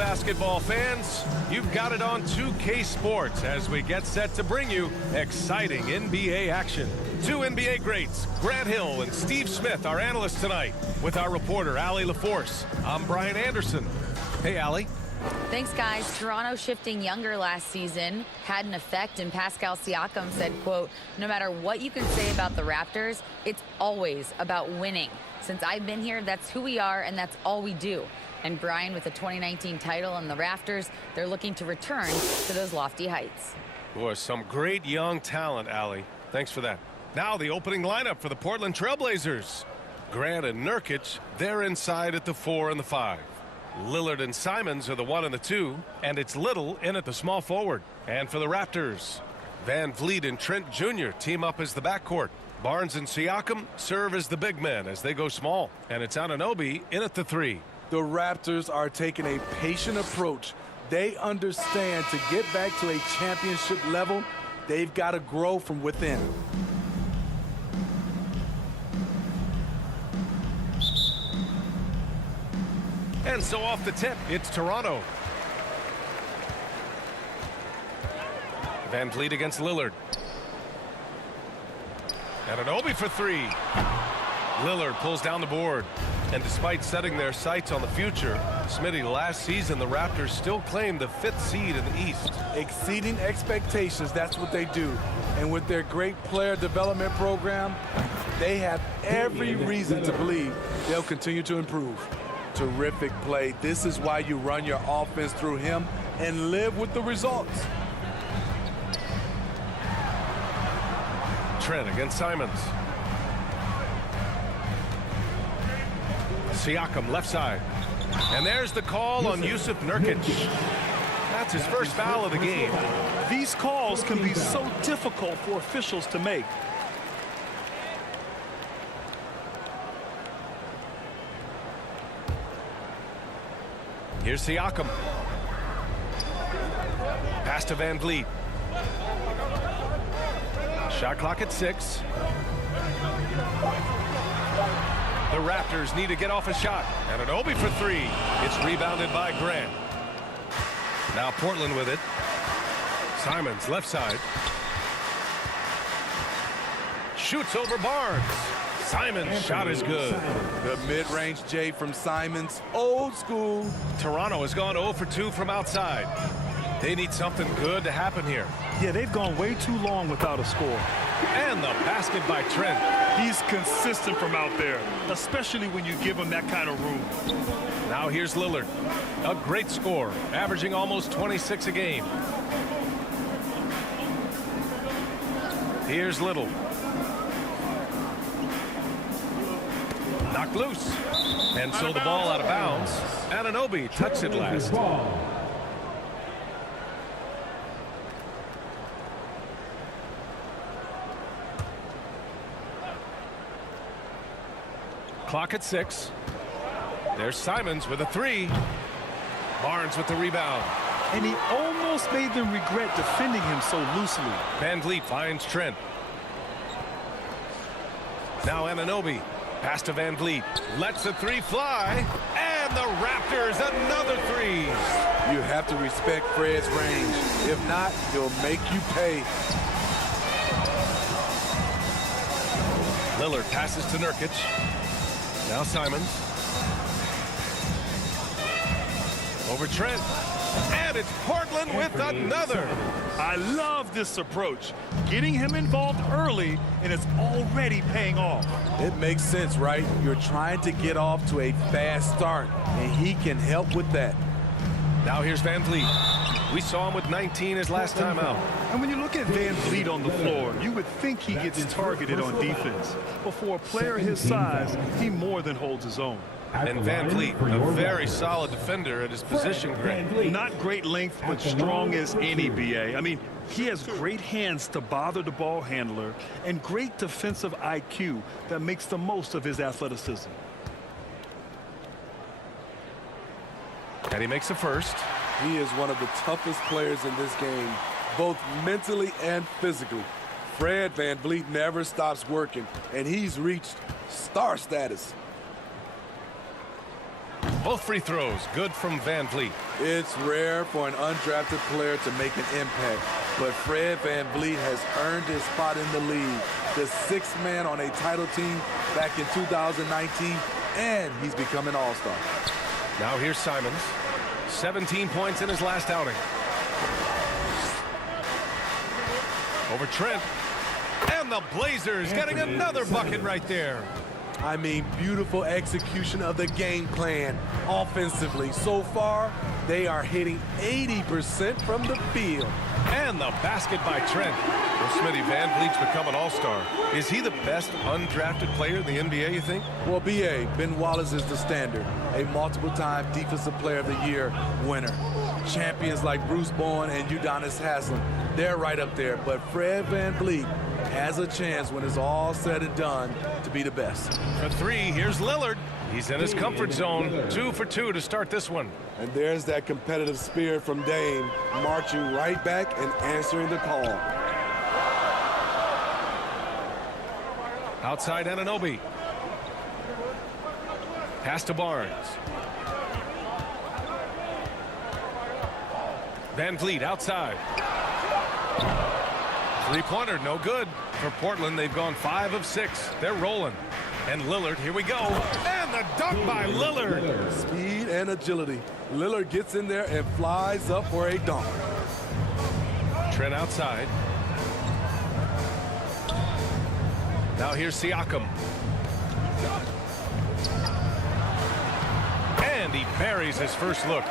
basketball fans. You've got it on 2K Sports as we get set to bring you exciting NBA action. Two NBA greats, Grant Hill and Steve Smith, our analysts tonight, with our reporter, Allie LaForce. I'm Brian Anderson. Hey, Allie. Thanks, guys. Toronto shifting younger last season had an effect, and Pascal Siakam said, quote, "No matter what you can say about the Raptors, it's always about winning. Since I've been here, that's who we are, and that's all we do." And Brian, with the 2019 title and the Raptors, they're looking to return to those lofty heights. Boy, some great young talent, Allie. Thanks for that. Now the opening lineup for the Portland Trailblazers. Grant and Nurkic, they're inside at the 4 and the 5. Lillard and Simons are the 1 and the 2, and it's Little in at the small forward. And for the Raptors, Van Vliet and Trent Jr. team up as the backcourt. Barnes and Siakam serve as the big men as they go small. And it's Anunoby in at the 3. The Raptors are taking a patient approach. They understand to get back to a championship level, they've got to grow from within. And so off the tip, it's Toronto. Van Vliet against Lillard. Anunoby for 3. Lillard pulls down the board. And despite setting their sights on the future, Smitty, last season the Raptors still claimed the 5th seed in the East. Exceeding expectations, that's what they do. And with their great player development program, they have every reason to believe they'll continue to improve. Terrific play. This is why you run your offense through him and live with the results. Trent against Simons. Siakam left side. And there's the call on Jusuf Nurkic. That's his first foul of the game. These calls can be so difficult for officials to make. Here's Siakam. Pass to Van Vliet. Shot clock at 6. The Raptors need to get off a shot. Anunoby for 3. It's rebounded by Grant. Now Portland with it. Simons left side. Shoots over Barnes. Simons' shot is good. The mid-range J from Simons, old school. Toronto has gone 0 for 2 from outside. They need something good to happen here. Yeah, they've gone way too long without a score. And the basket by Trent. He's consistent from out there, especially when you give him that kind of room. Now here's Lillard. A great score, averaging almost 26 a game. Here's Little. Knocked loose. And so the ball out of bounds. Anunoby touched it last. Clock at 6. There's Simons with a 3. Barnes with the rebound. And he almost made them regret defending him so loosely. Van Vliet finds Trent. Now Anunoby. Pass to Van Vliet. Lets the 3 fly. And the Raptors another 3. You have to respect Fred's range. If not, he'll make you pay. Lillard passes to Nurkic. Now Simons. Over Trent. And it's Portland with another. I love this approach. Getting him involved early, and it's already paying off. It makes sense, right? You're trying to get off to a fast start, and he can help with that. Now here's Van Vliet. We saw him with 19 his last time out. And when you look at Van Vliet on the floor, you would think he gets targeted on defense. But for a player his size, he more than holds his own. And Van Vliet, a very solid defender at his position, Grant. Not great length, but strong as any, BA. I mean, he has great hands to bother the ball handler and great defensive IQ that makes the most of his athleticism. And he makes a first. He is one of the toughest players in this game, both mentally and physically. Fred VanVleet never stops working, and he's reached star status. Both free throws good from Van Vliet. It's rare for an undrafted player to make an impact, but Fred Van Vliet has earned his spot in the league. The sixth man on a title team back in 2019, and he's become an all-star. Now here's Simons. 17 points in his last outing. Over Trent. And the Blazers getting another bucket right there. I mean, beautiful execution of the game plan offensively. So far, they are hitting 80% from the field. And the basket by Trent. Well, Smitty, Van Vliet's become an all-star. Is he the best undrafted player in the NBA, you think? Well, B.A., Ben Wallace is the standard. A multiple-time Defensive Player of the Year winner. Champions like Bruce Bowen and Udonis Haslem, they're right up there. But Fred Van Vliet has a chance when it's all said and done to be the best. For three, here's Lillard. He's in his comfort zone. 2 for 2 to start this one. And there's that competitive spirit from Dame, marching right back and answering the call. Outside Anunoby. Pass to Barnes. Van Vliet outside. Three-pointer, no good. For Portland, they've gone 5 of 6. They're rolling. And Lillard, here we go. And the dunk by Lillard. Speed and agility. Lillard gets in there and flies up for a dunk. Trent outside. Now here's Siakam. And he buries his first look.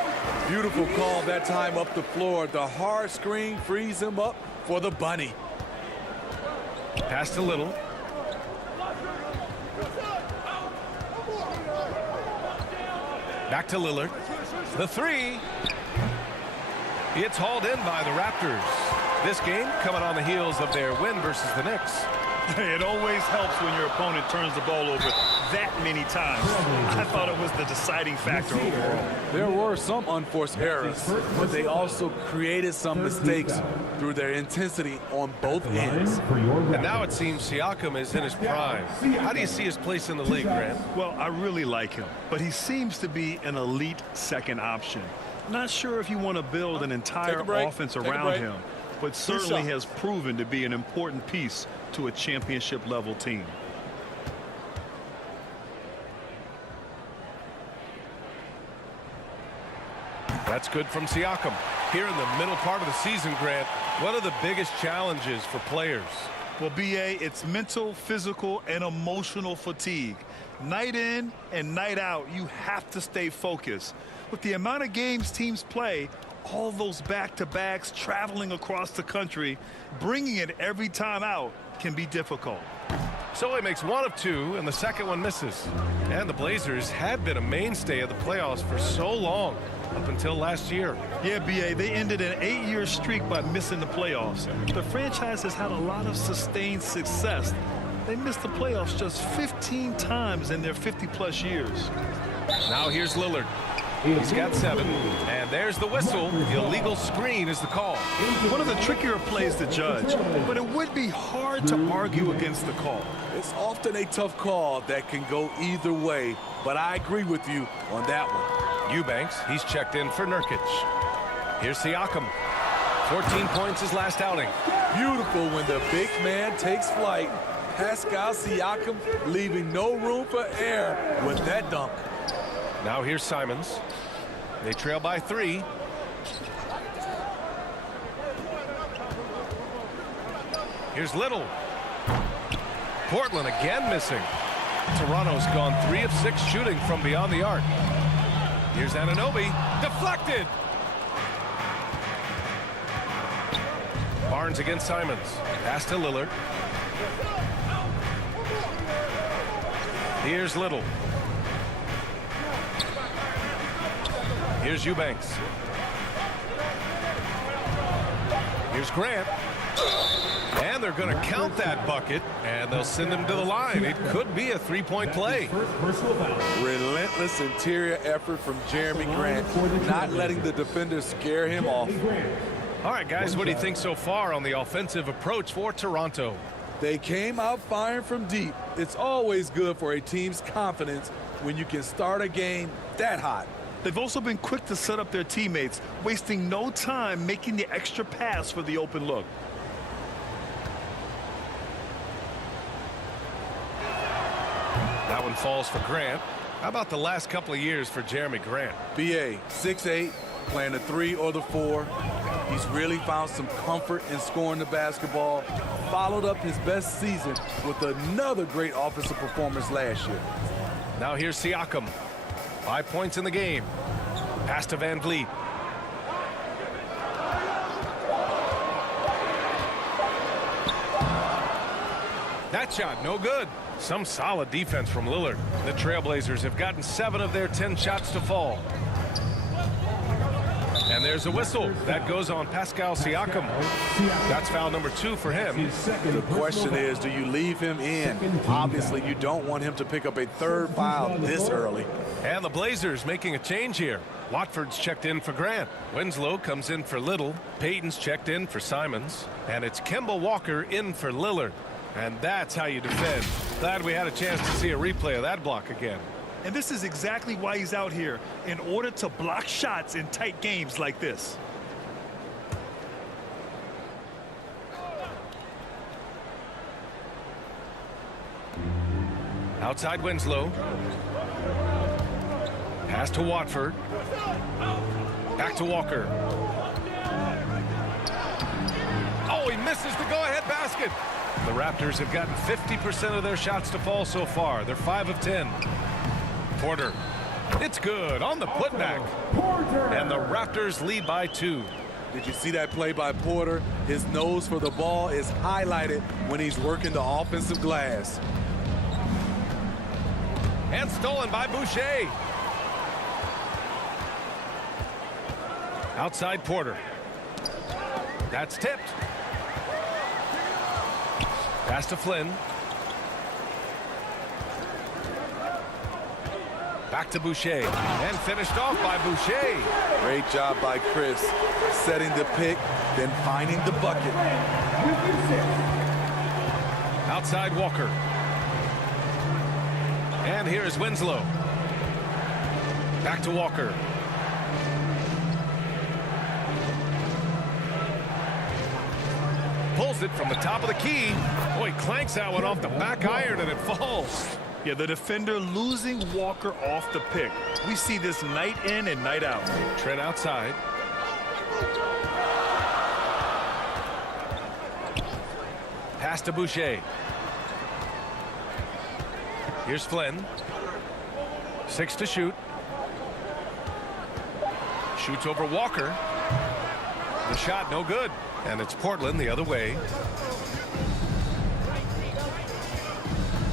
Beautiful call that time up the floor. The hard screen frees him up for the bunny. Pass to Little. Back to Lillard. The three. It's hauled in by the Raptors. This game coming on the heels of their win versus the Knicks. It always helps when your opponent turns the ball over that many times. I thought it was the deciding factor overall. There were some unforced errors, but they also created some mistakes through their intensity on both ends. And now it seems Siakam is in his prime. How do you see his place in the league, Grant? Well, I really like him, but he seems to be an elite second option. Not sure if you want to build an entire offense around him, but certainly has proven to be an important piece to a championship level team. That's good from Siakam. Here in the middle part of the season, Grant, what are the biggest challenges for players? Well, B.A., it's mental, physical, and emotional fatigue. Night in and night out, you have to stay focused. With the amount of games teams play, all those back-to-backs, traveling across the country, bringing it every time out can be difficult. So he makes 1 of 2, and the second one misses. And the Blazers had been a mainstay of the playoffs for so long, up until last year. Yeah, B.A., they ended an 8-year streak by missing the playoffs. The franchise has had a lot of sustained success. They missed the playoffs just 15 times in their 50-plus years. Now here's Lillard. He's got 7, and there's the whistle. The illegal screen is the call. One of the trickier plays to judge, but it would be hard to argue against the call. It's often a tough call that can go either way, but I agree with you on that one. Eubanks, he's checked in for Nurkic. Here's Siakam. 14 points his last outing. Beautiful when the big man takes flight. Pascal Siakam leaving no room for error with that dunk. Now here's Simons. They trail by 3. Here's Little. Portland again missing. Toronto's gone 3 of 6 shooting from beyond the arc. Here's Anunoby. Deflected. Barnes against Simons. Pass to Lillard. Here's Little. Here's Eubanks. Here's Grant. And they're going to count that bucket, and they'll send him to the line. It could be a 3-point play. Relentless interior effort from Jeremy Grant, not letting the defender scare him off. All right, guys, what do you think so far on the offensive approach for Toronto? They came out firing from deep. It's always good for a team's confidence when you can start a game that hot. They've also been quick to set up their teammates, wasting no time making the extra pass for the open look. That one falls for Grant. How about the last couple of years for Jeremy Grant? BA, 6'8", playing the 3 or the 4. He's really found some comfort in scoring the basketball. Followed up his best season with another great offensive performance last year. Now here's Siakam. 5 points in the game. Pass to Van Vliet. That shot, no good. Some solid defense from Lillard. The Trailblazers have gotten 7 of their 10 shots to fall. And there's a whistle. That goes on Pascal Siakam. That's foul number 2 for him. The question is, do you leave him in? Obviously, you don't want him to pick up a 3rd foul this early. And the Blazers making a change here. Watford's checked in for Grant. Winslow comes in for Little. Payton's checked in for Simons. And it's Kemba Walker in for Lillard. And that's how you defend. Glad we had a chance to see a replay of that block again. And this is exactly why he's out here, in order to block shots in tight games like this. Outside Winslow. Pass to Watford. Back to Walker. Oh, he misses the go-ahead basket. The Raptors have gotten 50% of their shots to fall so far. They're 5 of 10. Porter. It's good on the putback. And the Raptors lead by 2. Did you see that play by Porter? His nose for the ball is highlighted when he's working the offensive glass. And stolen by Boucher. Outside Porter. That's tipped. Pass to Flynn. Back to Boucher. And finished off by Boucher. Great job by Chris. Setting the pick, then finding the bucket. Outside Walker. And here's Winslow. Back to Walker. Pulls it from the top of the key. Oh, he clanks that one off the back iron and it falls. Yeah, the defender losing Walker off the pick. We see this night in and night out. Trent outside. Pass to Boucher. Here's Flynn. 6 to shoot. Shoots over Walker. The shot no good. And it's Portland the other way.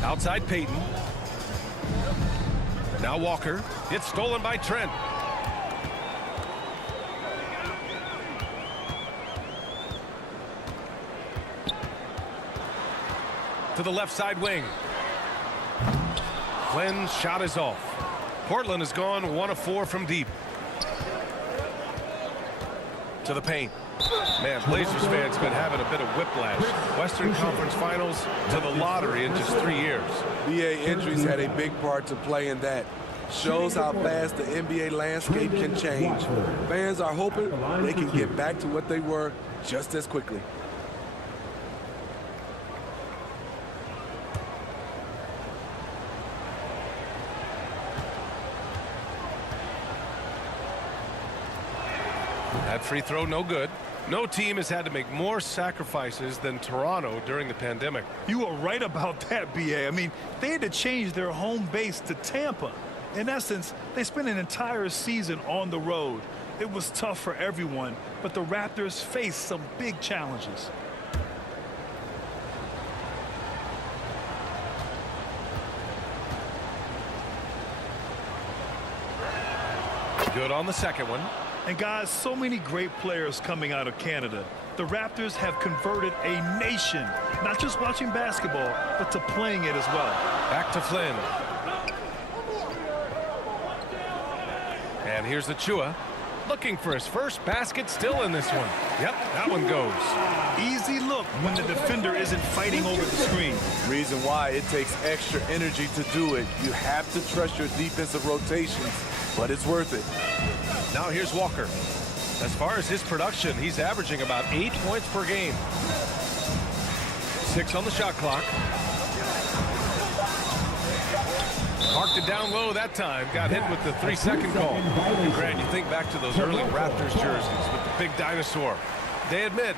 Outside Payton. Now Walker. It's stolen by Trent. To the left side wing. Flynn's shot is off. Portland has gone 1 of 4 from deep. To the paint. Man, Blazers fans been having a bit of whiplash. Western Conference Finals to the lottery in just 3 years. BA injuries had a big part to play in that. Shows how fast the NBA landscape can change. Fans are hoping they can get back to what they were just as quickly. That free throw no good. No team has had to make more sacrifices than Toronto during the pandemic. You are right about that, BA. I mean, they had to change their home base to Tampa. In essence, they spent an entire season on the road. It was tough for everyone, but the Raptors faced some big challenges. Good on the second one. And guys, so many great players coming out of Canada. The Raptors have converted a nation, not just watching basketball, but to playing it as well. Back to Flynn. And here's the Chua. Looking for his first basket still in this one. Yep, that one goes. Easy look when the defender isn't fighting over the screen. Reason why it takes extra energy to do it. You have to trust your defensive rotations, but it's worth it. Now here's Walker. As far as his production, he's averaging about 8 points per game. 6 on the shot clock. Marked it down low that time. Got hit with the 3-second call. And Grant, you think back to those early Raptors jerseys with the big dinosaur. They admit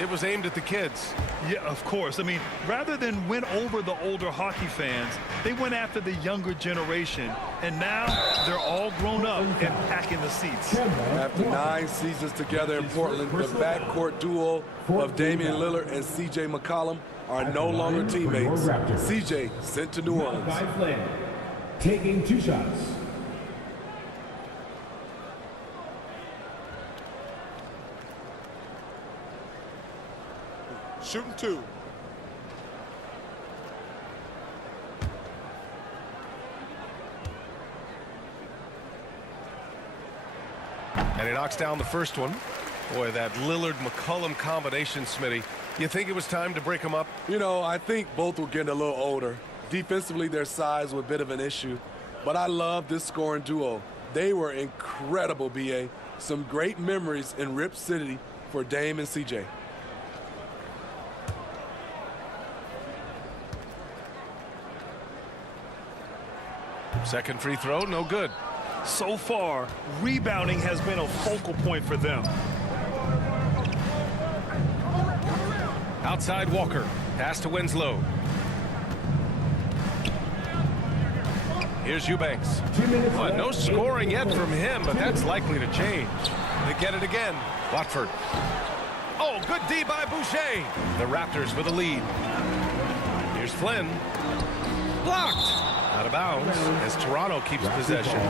it was aimed at the kids. Yeah, of course. I mean, rather than win over the older hockey fans, they went after the younger generation. And now they're all grown up and packing the seats. After 9 seasons together in Portland, the backcourt duo of Damian Lillard and C.J. McCollum are no longer teammates. C.J. sent to New Orleans. Taking 2 shots. Shooting 2. And he knocks down the first one. Boy, that Lillard-McCollum combination, Smitty. You think it was time to break them up? You know, I think both were getting a little older. Defensively, their size was a bit of an issue. But I love this scoring duo. They were incredible, B.A. Some great memories in Rip City for Dame and C.J. Second free throw, no good. So far, rebounding has been a focal point for them. Outside Walker. Pass to Winslow. Here's Eubanks. Well, no scoring yet from him, but that's likely to change. They get it again. Watford. Oh, good D by Boucher. The Raptors with a lead. Here's Flynn. Blocked. Out of bounds as Toronto keeps possession.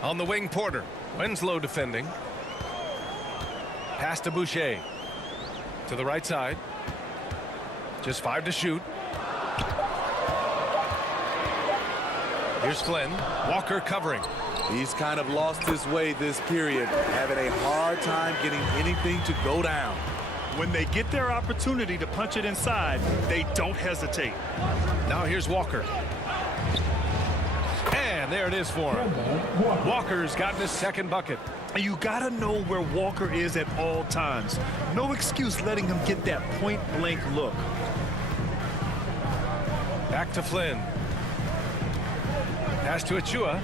On the wing, Porter. Winslow defending. Pass to Boucher. To the right side. Just 5 to shoot. Here's Flynn. Walker covering. He's kind of lost his way this period, having a hard time getting anything to go down. When they get their opportunity to punch it inside, they don't hesitate. Now here's Walker. And there it is for him. Walker's gotten his second bucket. And you got to know where Walker is at all times. No excuse letting him get that point-blank look. Back to Flynn. Pass to Achua.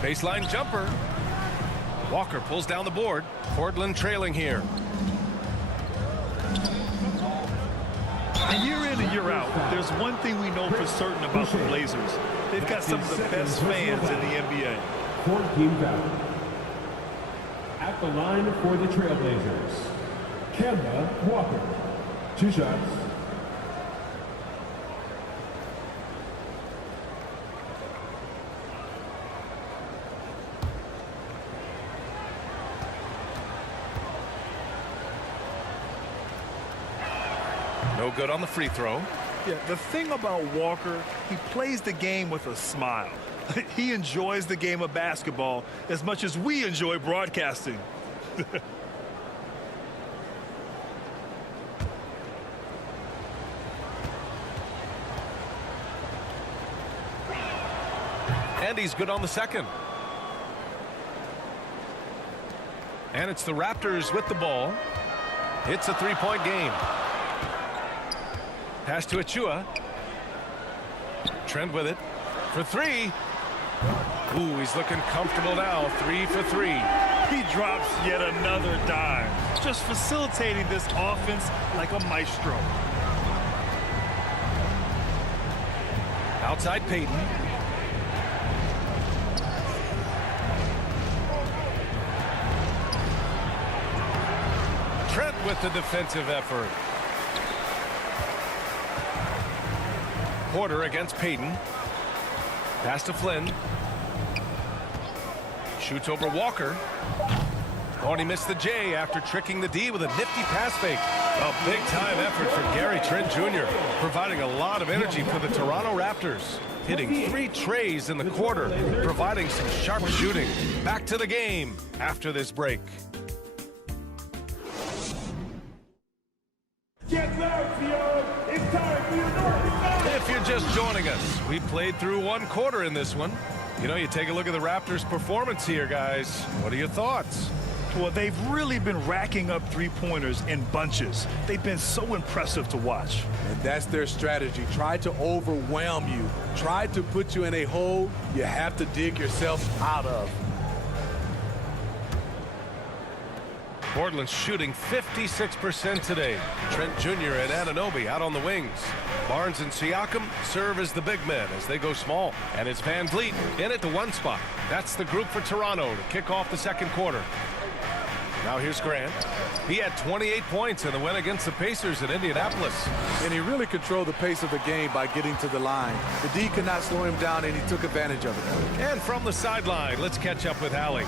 Baseline jumper. Walker pulls down the board. Portland trailing here. And year in and year out, there's one thing we know for certain about the Blazers. They've got some of the best fans in the NBA. 4-team foul. At the line for the Trailblazers, Kemba Walker. 2 shots. No good on the free throw. Yeah, the thing about Walker, he plays the game with a smile. He enjoys the game of basketball as much as we enjoy broadcasting. And he's good on the second. And it's the Raptors with the ball. It's a 3-point game. Pass to Achua. Trent with it. For 3. Ooh, he's looking comfortable now. 3 for 3. He drops yet another dime. Just facilitating this offense like a maestro. Outside Payton. Trent with the defensive effort. Porter against Payton. Pass to Flynn. Shoots over Walker. Oh, and he missed the J after tricking the D with a nifty pass fake. A big-time effort for Gary Trent Jr., providing a lot of energy for the Toronto Raptors. Hitting 3 trays in the quarter, providing some sharp shooting. Back to the game after this break. Get loud, Theo. It's time for your North. If you're just joining us, we played through 1 quarter in this one. You know, you take a look at the Raptors' performance here, guys. What are your thoughts? Well, they've really been racking up three-pointers in bunches. They've been so impressive to watch. And that's their strategy. Try to overwhelm you. Try to put you in a hole you have to dig yourself out of. Portland's shooting 56% today. Trent Jr. and Anunoby out on the wings. Barnes and Siakam serve as the big men as they go small. And it's Van Vliet in at the 1 spot. That's the group for Toronto to kick off the 2nd quarter. Now here's Grant. He had 28 points in the win against the Pacers in Indianapolis. And he really controlled the pace of the game by getting to the line. The D could not slow him down, and he took advantage of it. And from the sideline, let's catch up with Allie.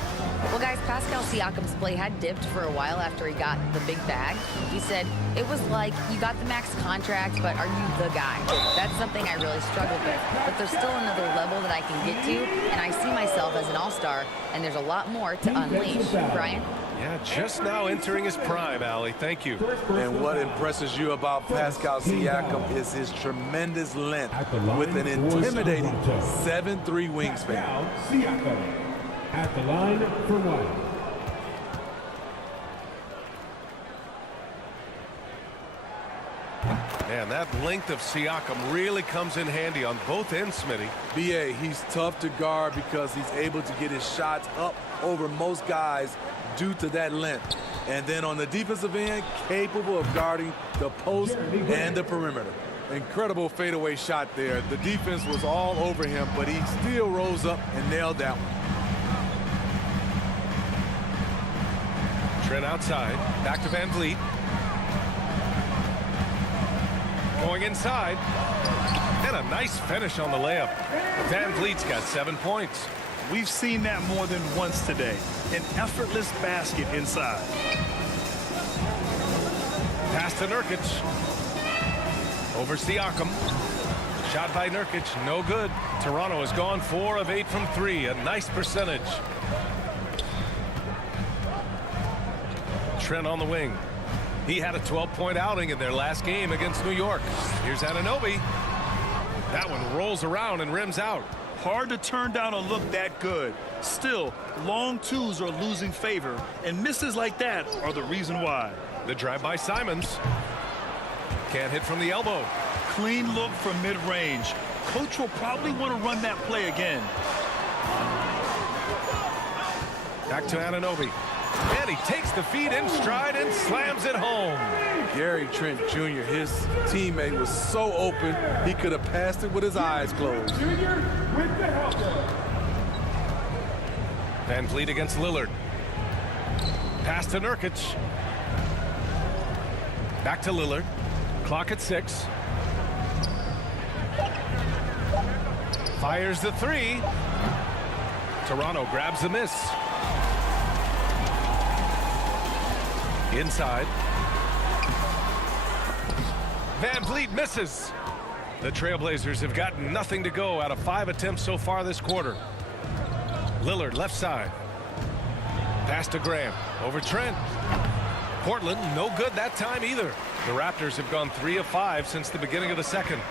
Well, guys, Pascal Siakam's play had dipped for a while after he got the big bag. He said, it was like, you got the max contract, but are you the guy? That's something I really struggled with. But there's still another level that I can get to, and I see myself as an all-star, and there's a lot more to unleash. Brian? Yeah, just now entering his prime, Allie. Thank you. And what impresses you about Pascal Siakam is his tremendous length with an intimidating 7'3" wingspan. Siakam at the line for 1. Man, that length of Siakam really comes in handy on both ends, Smitty. BA, he's tough to guard because he's able to get his shots up over most guys due to that length. And then on the defensive end, capable of guarding the post and the perimeter. Incredible fadeaway shot there. The defense was all over him, but he still rose up and nailed that one. Trent outside. Back to Van Vliet. Going inside. And a nice finish on the layup. Van Vliet's got 7 points. We've seen that more than once today. An effortless basket inside. Pass to Nurkic. Over Siakam. Shot by Nurkic, no good. Toronto has gone 4 of 8 from 3, a nice percentage. Trent on the wing. He had a 12-point outing in their last game against New York. Here's Anunoby. That one rolls around and rims out. Hard to turn down a look that good. Still, long twos are losing favor, and misses like that are the reason why. The drive by Simons. Can't hit from the elbow. Clean look from mid-range. Coach will probably want to run that play again. Back to Anunoby. And he takes the feed in stride and slams it home. Gary Trent Jr., his teammate, was so open, he could have passed it with his eyes closed. Junior with the helper. Van Vliet against Lillard. Pass to Nurkic. Back to Lillard. Clock at 6. Fires the 3. Toronto grabs the miss. Inside. Van Vliet misses. The Trailblazers have gotten nothing to go out of 5 attempts so far this quarter. Lillard left side. Pass to Graham. Over Trent. Portland no good that time either. The Raptors have gone 3 of 5 since the beginning of the second.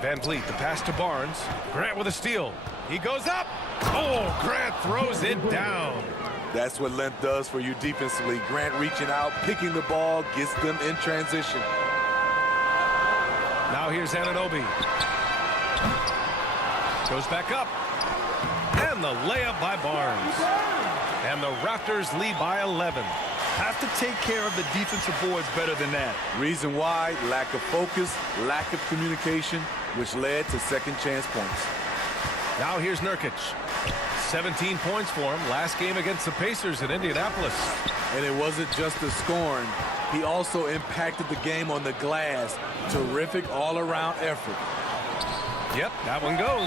Van Vliet, the pass to Barnes. Grant with a steal. He goes up. Oh, Grant throws it down. That's what length does for you defensively. Grant reaching out, picking the ball, gets them in transition. Now here's Anunoby. Goes back up. And the layup by Barnes. And the Raptors lead by 11. Have to take care of the defensive boards better than that. Reason why? Lack of focus, lack of communication, which led to second chance points. Now here's Nurkic. 17 points for him last game against the Pacers in Indianapolis. And it wasn't just the scoring. He also impacted the game on the glass. Terrific all-around effort. Yep, that one goes.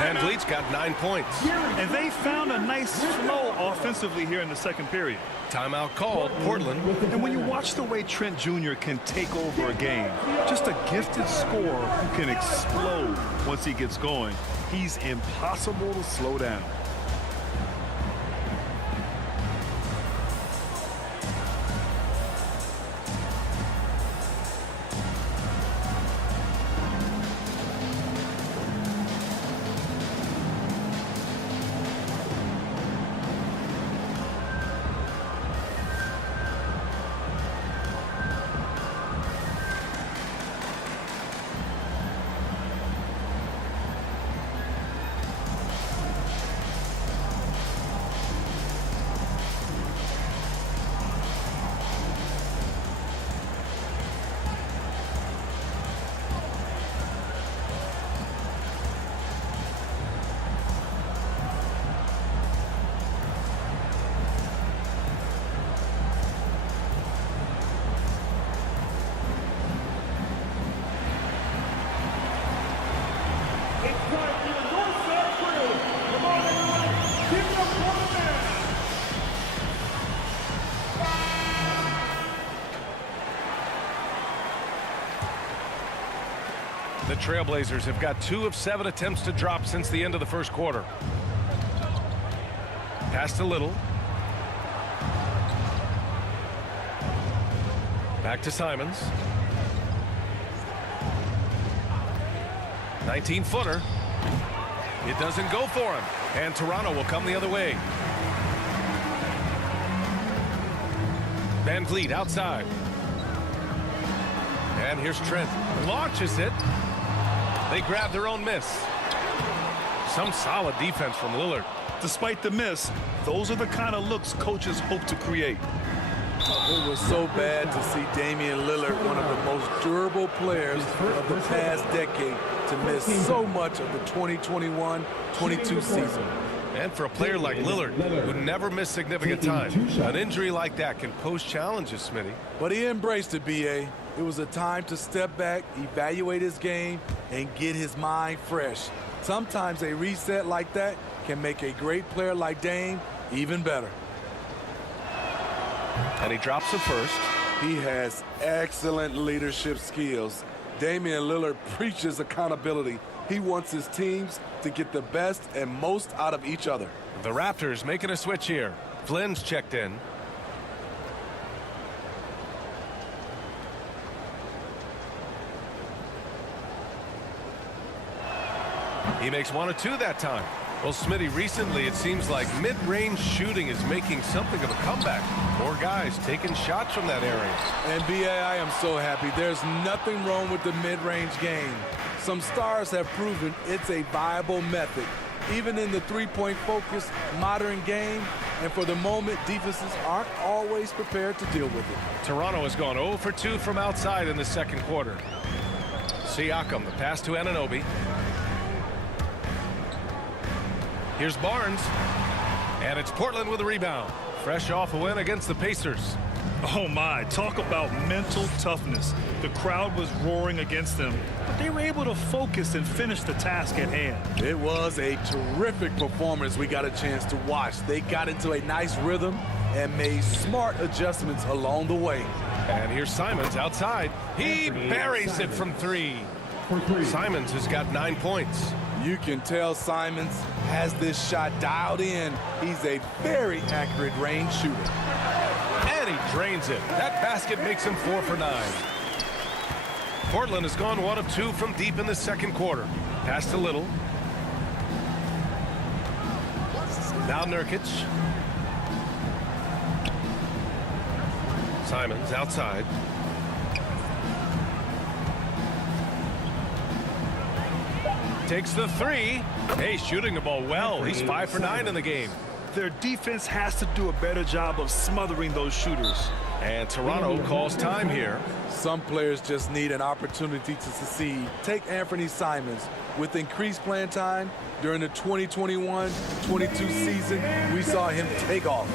Van Vliet's got 9 points. And they found a nice flow offensively here in the second period. Timeout called, Portland. And when you watch the way Trent Jr. can take over a game, just a gifted scorer who can explode once he gets going, he's impossible to slow down. The Trailblazers have got 2 of 7 attempts to drop since the end of the first quarter. Pass to Little. Back to Simons. 19-footer. It doesn't go for him. And Toronto will come the other way. Van Vliet outside. And here's Trent. Launches it. They grab their own miss. Some solid defense from Lillard. Despite the miss, those are the kind of looks coaches hope to create. It was so bad to see Damian Lillard, one of the most durable players of the past decade, to miss so much of the 2021-22 season. And for a player like Lillard, who never missed significant time, an injury like that can pose challenges, Smitty. But he embraced it, B.A. It was a time to step back, evaluate his game, and get his mind fresh. Sometimes a reset like that can make a great player like Dame even better. And he drops the first. He has excellent leadership skills. Damian Lillard preaches accountability. He wants his teams to get the best and most out of each other. The Raptors making a switch here. Flynn's checked in. He makes 1 of 2 that time. Well, Smitty, recently it seems like mid-range shooting is making something of a comeback. More guys taking shots from that area. And B.A., I am so happy. There's nothing wrong with the mid-range game. Some stars have proven it's a viable method, even in the three-point focused modern game. And for the moment, defenses aren't always prepared to deal with it. Toronto has gone 0 for 2 from outside in the second quarter. Siakam, the pass to Anunoby. Here's Barnes. And it's Portland with a rebound. Fresh off a win against the Pacers. Oh my, talk about mental toughness. The crowd was roaring against them, but they were able to focus and finish the task at hand. It was a terrific performance we got a chance to watch. They got into a nice rhythm and made smart adjustments along the way. And here's Simons outside. He buries it from 3. Simons has got 9 points. You can tell Simons has this shot dialed in. He's a very accurate range shooter. And he drains it. That basket makes him 4 for 9. Portland has gone 1 of 2 from deep in the second quarter. Pass to Little. Now Nurkic. Simons outside. Takes the 3. Hey, shooting the ball well. He's 5 for 9 in the game. Their defense has to do a better job of smothering those shooters. And Toronto calls time here. Some players just need an opportunity to succeed. Take Anthony Simons. With increased playing time during the 2021-22 season, we saw him take off.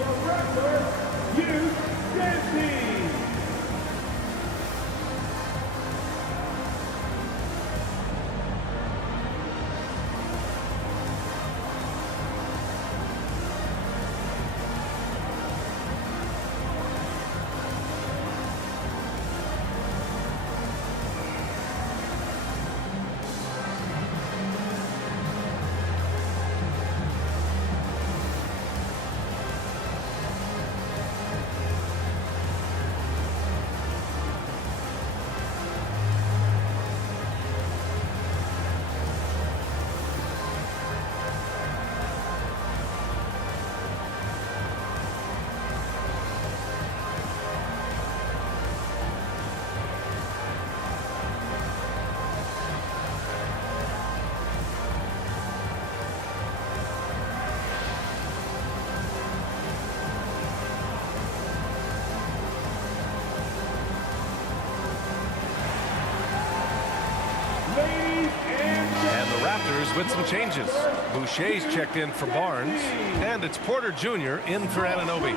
And the Raptors with some changes. Boucher's checked in for Barnes, and it's Porter Jr. in for Anunoby.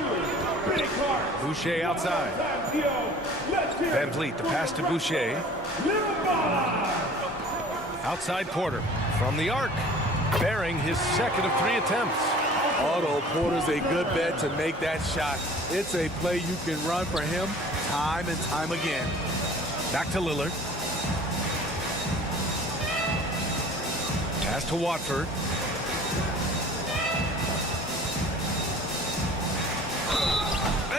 Boucher outside. Van Vliet, the pass to Boucher. Outside Porter from the arc, bearing his second of 3 attempts. Although Porter's a good bet to make that shot, it's a play you can run for him time and time again. Back to Lillard. Pass to Watford.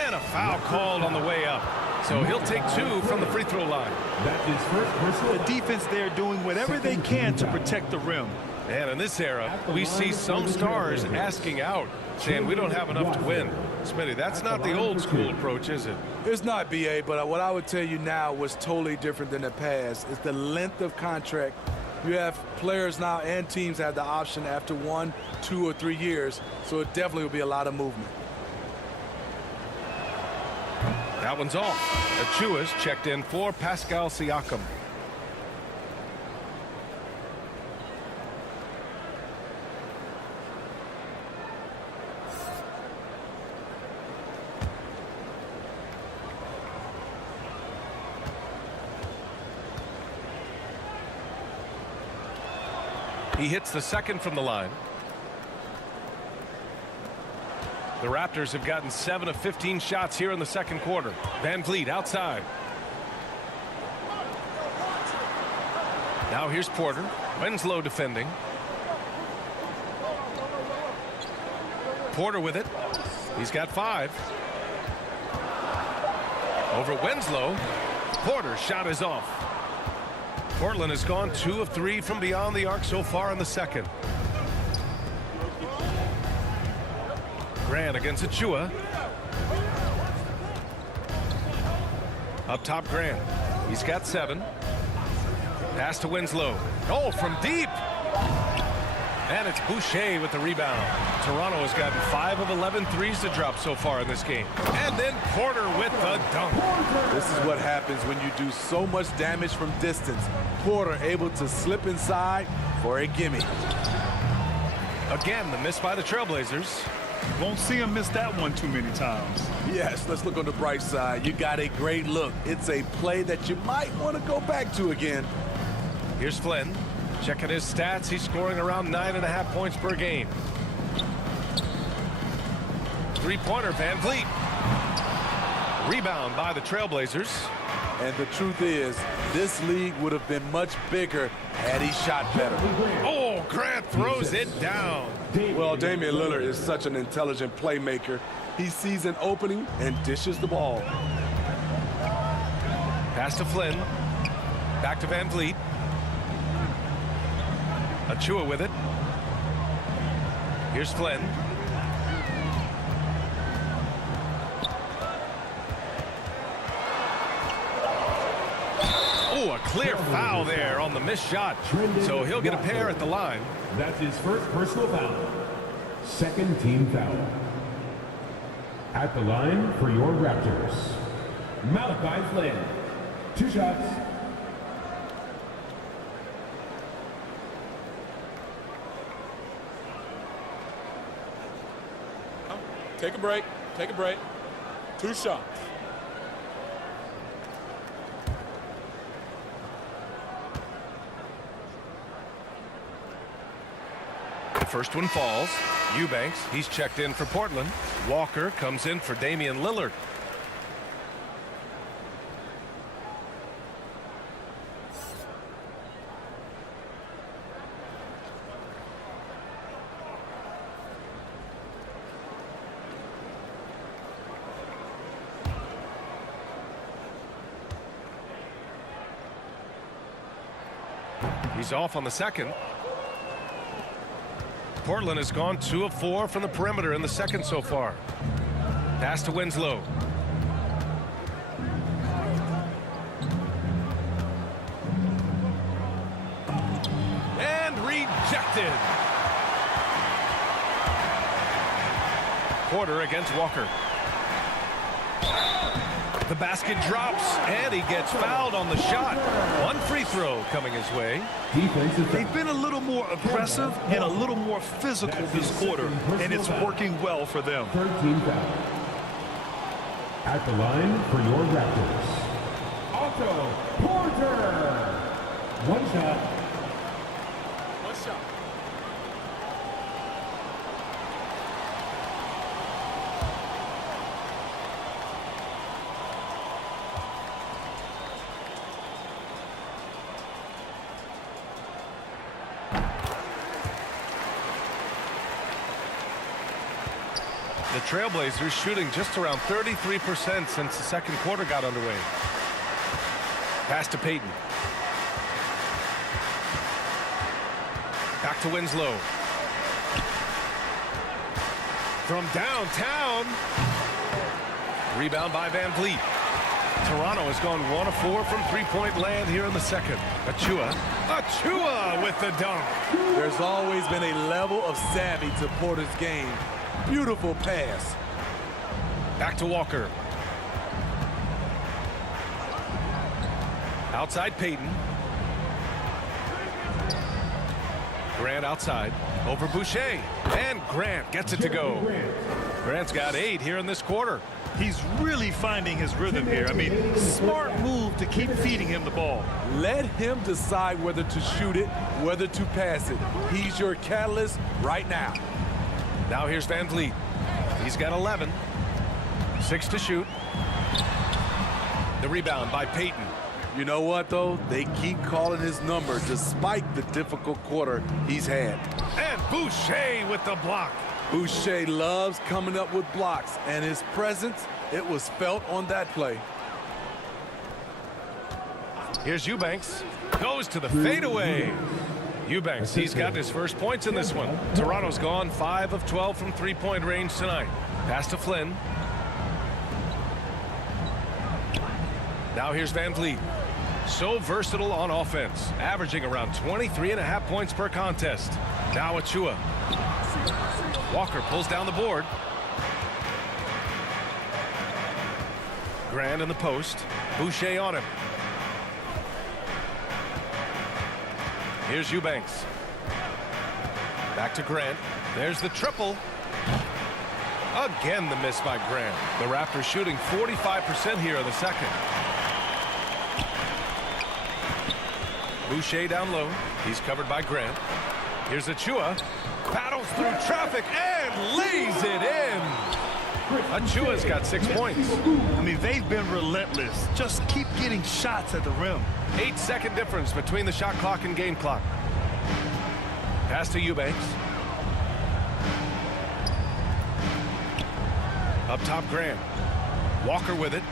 And a foul called on the way up. So he'll take 2 from the free throw line. That's his first personal. The defense there doing whatever they can to protect the rim. And in this era, we see some stars asking out, saying we don't have enough to win. Smitty, that's not the old school approach, is it? It's not, BA, but what I would tell you now was totally different than the past. It's the length of contract. You have players now and teams have the option after 1, 2, or 3 years, so it definitely will be a lot of movement. That one's off. Achua's checked in for Pascal Siakam. He hits the second from the line. The Raptors have gotten 7 of 15 shots here in the second quarter. Van Vliet outside. Now here's Porter. Winslow defending. Porter with it. He's got 5. Over Winslow. Porter's shot is off. Portland has gone 2 of 3 from beyond the arc so far in the second. Grant against Achua. Up top, Grant. He's got 7. Pass to Winslow. Oh, from deep. And it's Boucher with the rebound. Toronto has gotten 5 of 11 threes to drop so far in this game. And then Porter with the dunk. This is what happens when you do so much damage from distance. Porter able to slip inside for a gimme. Again, the miss by the Trailblazers. Won't see him miss that one too many times. Yes, let's look on the bright side. You got a great look. It's a play that you might want to go back to again. Here's Flynn. Checking his stats. He's scoring around 9.5 points per game. Three-pointer, Van Vliet. Rebound by the Trailblazers. And the truth is, this league would have been much bigger had he shot better. Oh, Grant throws it down. Well, Damian Lillard is such an intelligent playmaker. He sees an opening and dishes the ball. Pass to Flynn. Back to Van Vliet. Achua with it. Here's Flynn. Oh, a clear foul there on the missed shot. So he'll get a pair at the line. That's his first personal foul. Second team foul. At the line for your Raptors, Malachi Flynn. 2 shots. Take a break. Take a break. 2 shots. First one falls. Eubanks, he's checked in for Portland. Walker comes in for Damian Lillard. He's off on the second. Portland has gone 2 of 4 from the perimeter in the second so far. Pass to Winslow. And rejected. Porter against Walker. The basket drops, and he gets fouled on the shot. 1 free throw coming his way. They've been a little more aggressive and a little more physical this quarter, and it's working well for them. Third team foul. At the line for your Raptors, Otto Porter. 1 shot. 1 shot. The Trailblazers shooting just around 33% since the second quarter got underway. Pass to Payton. Back to Winslow. From downtown. Rebound by Van Vliet. Toronto has gone 1 of 4 from three-point land here in the second. Achua with the dunk. There's always been a level of savvy to Porter's game. Beautiful pass. Back to Walker. Outside Payton. Grant outside. Over Boucher. And Grant gets it to go. Grant's got 8 here in this quarter. He's really finding his rhythm here. I mean, smart move to keep feeding him the ball. Let him decide whether to shoot it, whether to pass it. He's your catalyst right now. Now here's Van Vliet. He's got 11. 6 to shoot. The rebound by Payton. You know what, though? They keep calling his number despite the difficult quarter he's had. And Boucher with the block. Boucher loves coming up with blocks, and his presence, it was felt on that play. Here's Eubanks. Goes to the fadeaway. Eubanks, he's gotten his first points in this one. Toronto's gone 5 of 12 from three-point range tonight. Pass to Flynn. Now here's Van Vliet. So versatile on offense, averaging around 23.5 points per contest. Now Achua. Walker pulls down the board. Grant in the post. Boucher on him. Here's Eubanks. Back to Grant. There's the triple. Again, the miss by Grant. The Raptors shooting 45% here in the second. Boucher down low. He's covered by Grant. Here's Achua. Battles through traffic and lays it in. Achua's got 6 points. I mean, they've been relentless. Just keep getting shots at the rim. 8-second difference between the shot clock and game clock. Pass to Eubanks. Up top, Grant. Walker with it.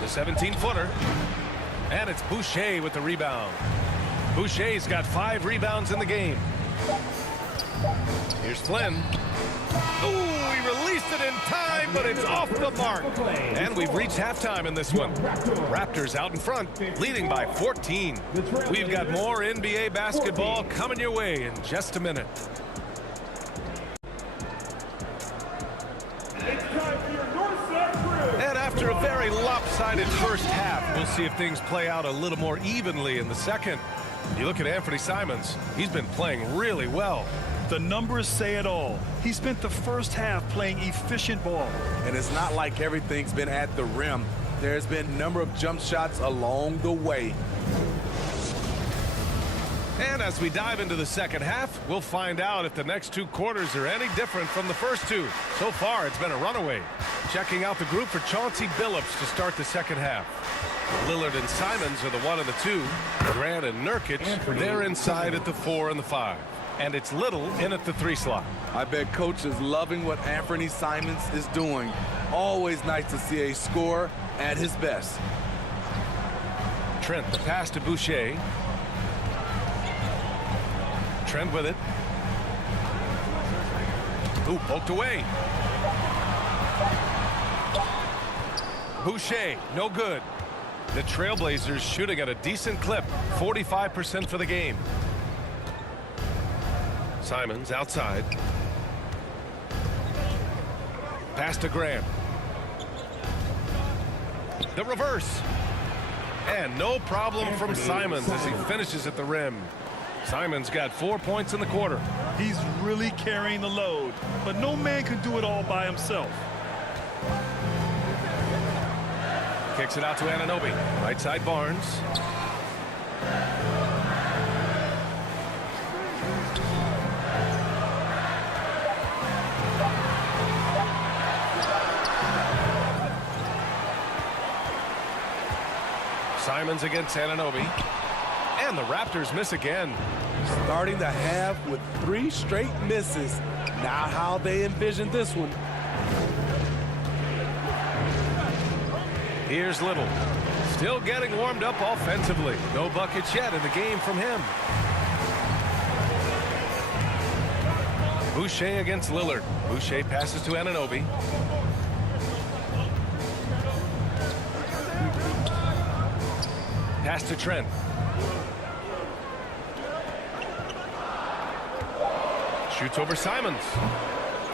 The 17-footer. And it's Boucher with the rebound. Boucher's got 5 rebounds in the game. Here's Flynn. Ooh, he released it in time, but it's off the mark. And we've reached halftime in this one. Raptors out in front, leading by 14. We've got more NBA basketball coming your way in just a minute. And after a very lopsided first half, we'll see if things play out a little more evenly in the second. You look at Anthony Simons, he's been playing really well. The numbers say it all. He spent the first half playing efficient ball. And it's not like everything's been at the rim. There's been a number of jump shots along the way. And as we dive into the second half, we'll find out if the next two quarters are any different from the first two. So far, it's been a runaway. Checking out the group for Chauncey Billups to start the second half. Lillard and Simons are the 1 and the 2. Grant and Nurkic, they're inside at the 4 and the 5. And it's Little in at the 3 slot. I bet coach is loving what Anthony Simons is doing. Always nice to see a scorer at his best. Trent, the pass to Boucher. Trent with it. Ooh, poked away. Boucher, no good. The Trailblazers shooting at a decent clip, 45% for the game. Simons outside. Pass to Grant. The reverse. And no problem from Simons as he finishes at the rim. Simons got 4 points in the quarter. He's really carrying the load, but no man can do it all by himself. Kicks it out to Anunoby. Right side Barnes. Simons against Anunoby. And the Raptors miss again. Starting the half with 3 straight misses. Not how they envisioned this one. Here's Little. Still getting warmed up offensively. No buckets yet in the game from him. Boucher against Lillard. Boucher passes to Anunoby. Pass to Trent. Shoots over Simons.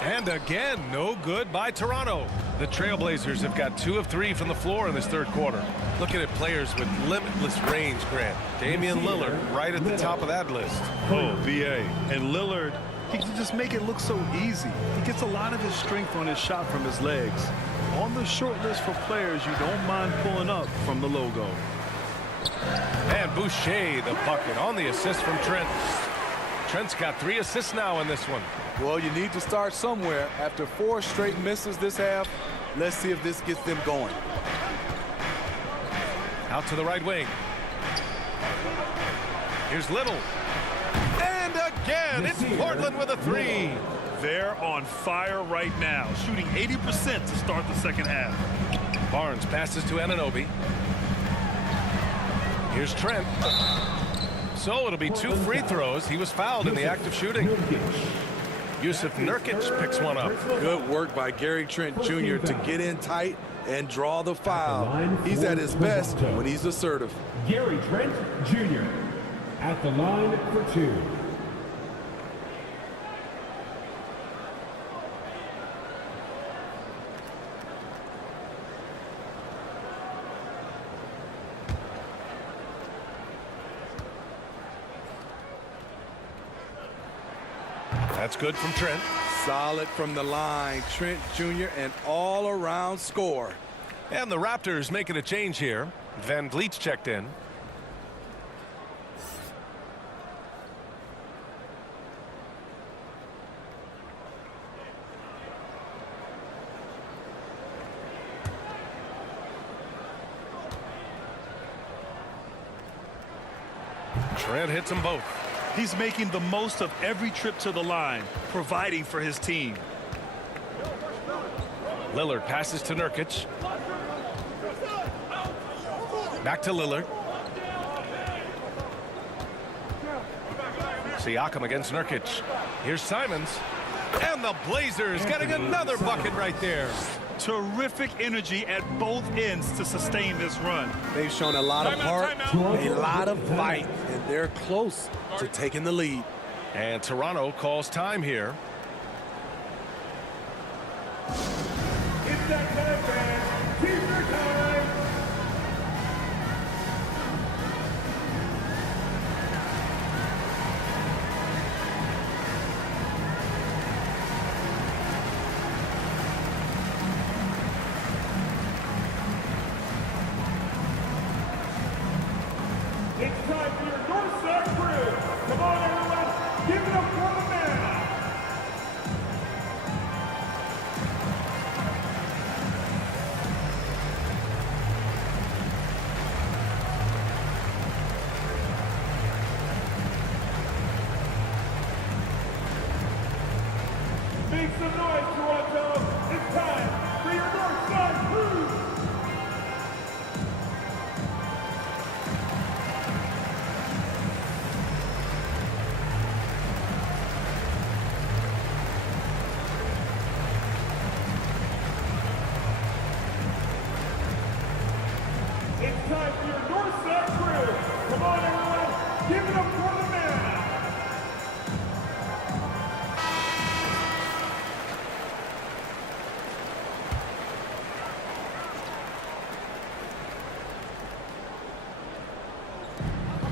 And again, no good by Toronto. The Trailblazers have got 2 of 3 from the floor in this third quarter. Looking at players with limitless range, Grant. Damian Lillard right at the top of that list. Oh, BA. And Lillard, he can just make it look so easy. He gets a lot of his strength on his shot from his legs. On the short list for players you don't mind pulling up from the logo. And Boucher, the bucket on the assist from Trent. Trent's got 3 assists now in this one. Well, you need to start somewhere. After 4 straight misses this half, let's see if this gets them going. Out to the right wing. Here's Little. And again, it's Portland with a 3. They're on fire right now, shooting 80% to start the second half. Barnes passes to Anunoby. Here's Trent. So it'll be 2 free throws. He was fouled in the act of shooting. Yusuf Nurkic picks one up. Good work by Gary Trent Jr. to get in tight and draw the foul. He's at his best when he's assertive. Gary Trent Jr. at the line for 2. That's good from Trent. Solid from the line. Trent Jr. an all-around scorer. And the Raptors making a change here. Van Vliet's checked in. Trent hits them both. He's making the most of every trip to the line, providing for his team. Lillard passes to Nurkic. Back to Lillard. Siakam against Nurkic. Here's Simons. And the Blazers getting another bucket right there. Terrific energy at both ends to sustain this run. They've shown a lot of heart, a lot of fight, and they're close to taking the lead. And Toronto calls time here. It's that time, man. Teaser time. It's time for your North Side crew. Come on, everyone. Give it up for the man. Make some noise, Toronto. It's time for your North Side crew. It's time for your North Side crew. Come on, everyone. Give it up for the man.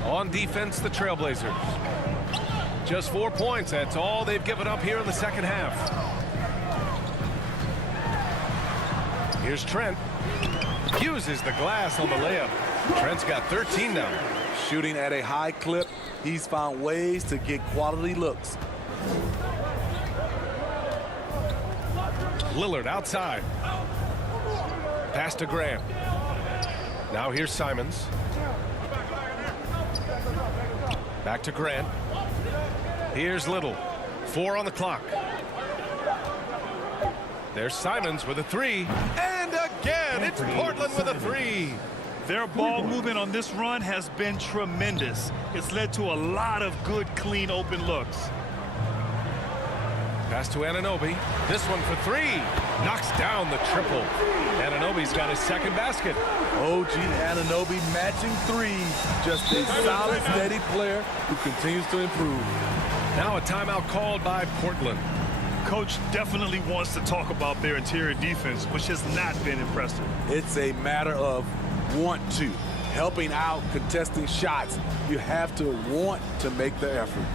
On defense, the Trailblazers. Just 4 points. That's all they've given up here in the second half. Here's Trent. Uses the glass on the layup. Trent's got 13 now. Shooting at a high clip, he's found ways to get quality looks. Lillard outside. Pass to Graham. Now here's Simons. Back to Grant. Here's Little. 4 on the clock. There's Simons with a 3. And again, it's Portland with a 3. Their ball movement on this run has been tremendous. It's led to a lot of good, clean, open looks. Pass to Anunoby. This one for 3. Knocks down the triple. Anunoby's got his second basket. OG Anunoby matching 3. Just a solid, steady player who continues to improve. Now a timeout called by Portland. Coach definitely wants to talk about their interior defense, which has not been impressive. It's a matter of want to. Helping out, contesting shots. You have to want to make the effort.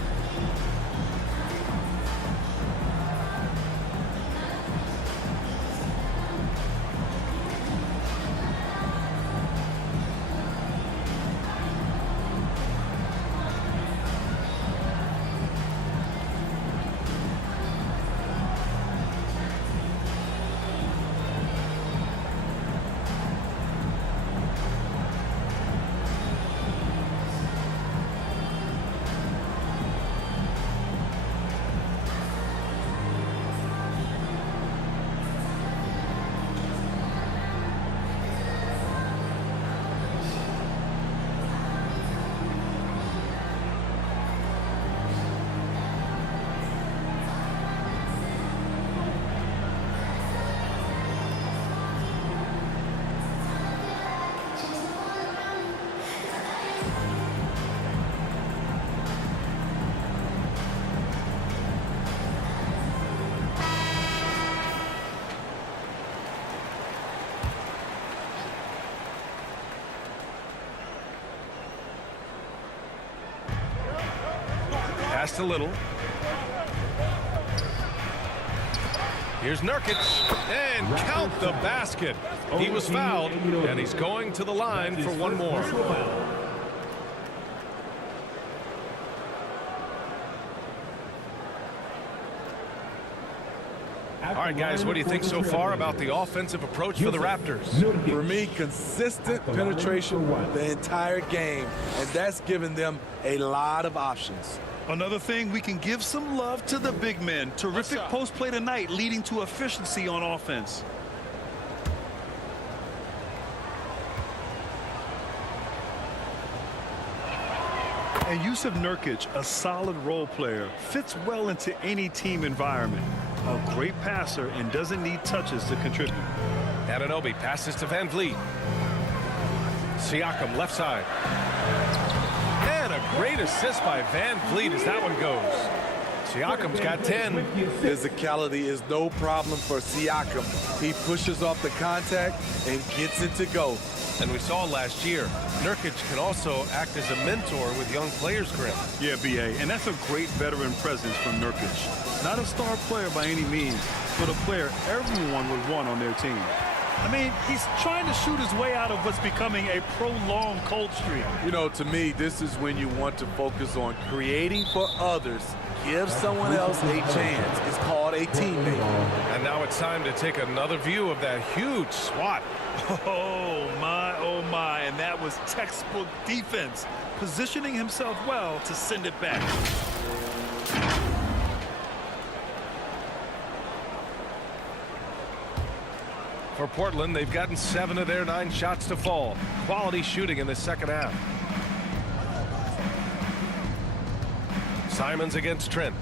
Pass to Little. Here's Nurkic, and count the basket. He was fouled, and he's going to the line for one more. All right, guys, what do you think so far about the offensive approach for the Raptors? For me, consistent penetration the entire game, and that's given them a lot of options. Another thing, we can give some love to the big men. Terrific post play tonight, leading to efficiency on offense. And Yusuf Nurkic, a solid role player, fits well into any team environment. A great passer and doesn't need touches to contribute. Anunoby passes to Van Vliet. Siakam left side. And a great assist by Van Vliet as that one goes. Siakam's got 10. Physicality is no problem for Siakam. He pushes off the contact and gets it to go. And we saw last year, Nurkic can also act as a mentor with young players, Grim. Yeah, B.A., and that's a great veteran presence from Nurkic. Not a star player by any means, but a player everyone would want on their team. I mean, he's trying to shoot his way out of what's becoming a prolonged cold streak. You know, to me, this is when you want to focus on creating for others. Give someone else a chance. It's called a teammate. And now it's time to take another view of that huge swat. Oh, my, and that was textbook defense, positioning himself well to send it back. For Portland, they've gotten 7 of their 9 shots to fall. Quality shooting in the second half. Simons against Trent.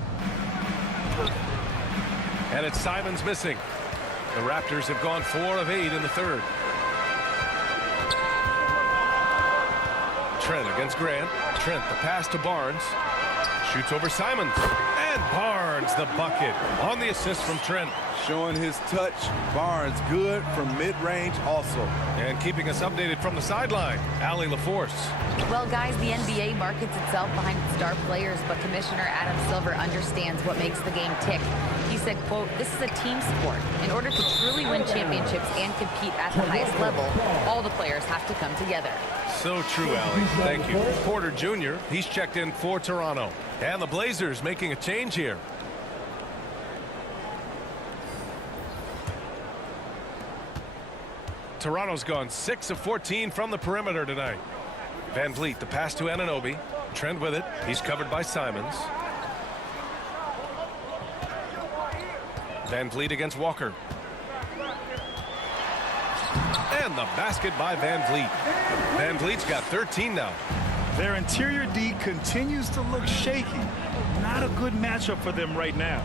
And it's Simons missing. The Raptors have gone 4 of 8 in the third. Trent against Grant. Trent, the pass to Barnes. Shoots over Simons. And Barnes, the bucket, on the assist from Trent. Showing his touch. Barnes good from mid-range also. And keeping us updated from the sideline, Allie LaForce. Well, guys, the NBA markets itself behind its star players, but Commissioner Adam Silver understands what makes the game tick. He said, quote, "This is a team sport. In order to truly win championships and compete at the highest level, all the players have to come together." So true, Allie. Thank you. Porter Jr., he's checked in for Toronto. And the Blazers making a change here. Toronto's gone 6 of 14 from the perimeter tonight. Van Vliet, the pass to Anunoby. Trent with it. He's covered by Simons. Van Vliet against Walker. And the basket by Van Vliet. Van Vliet's got 13 now. Their interior D continues to look shaky. Not a good matchup for them right now.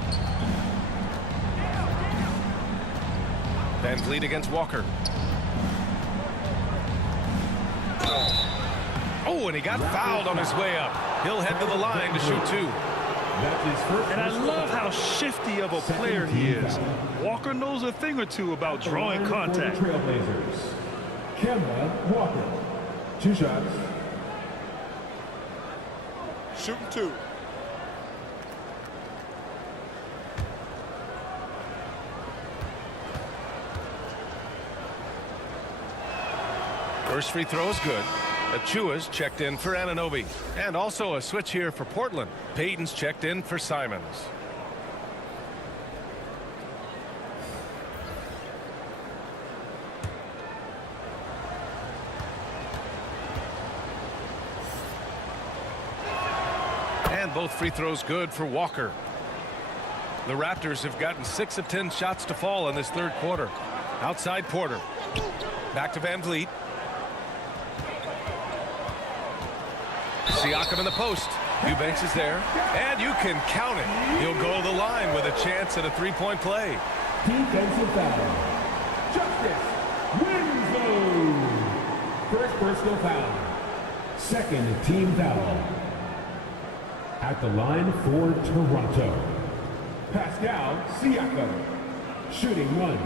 Van Vliet against Walker. Oh, and he got fouled on his way up. He'll head to the line to shoot 2. And I love how shifty of a player he is. Walker knows a thing or two about drawing contact. Trailblazers. Kemba Walker. 2 shots. Shooting 2. First free throw is good. Achua's checked in for Anunoby. And also a switch here for Portland. Payton's checked in for Simons. And both free throws good for Walker. The Raptors have gotten 6 of 10 shots to fall in this third quarter. Outside Porter. Back to Van Vliet. Siakam in the post. Eubanks is there. And you can count it. He'll go to the line with a chance at a 3-point play. Defensive foul. Justice Winslow. First personal foul. Second team foul. At the line for Toronto, Pascal Siakam. Shooting 1.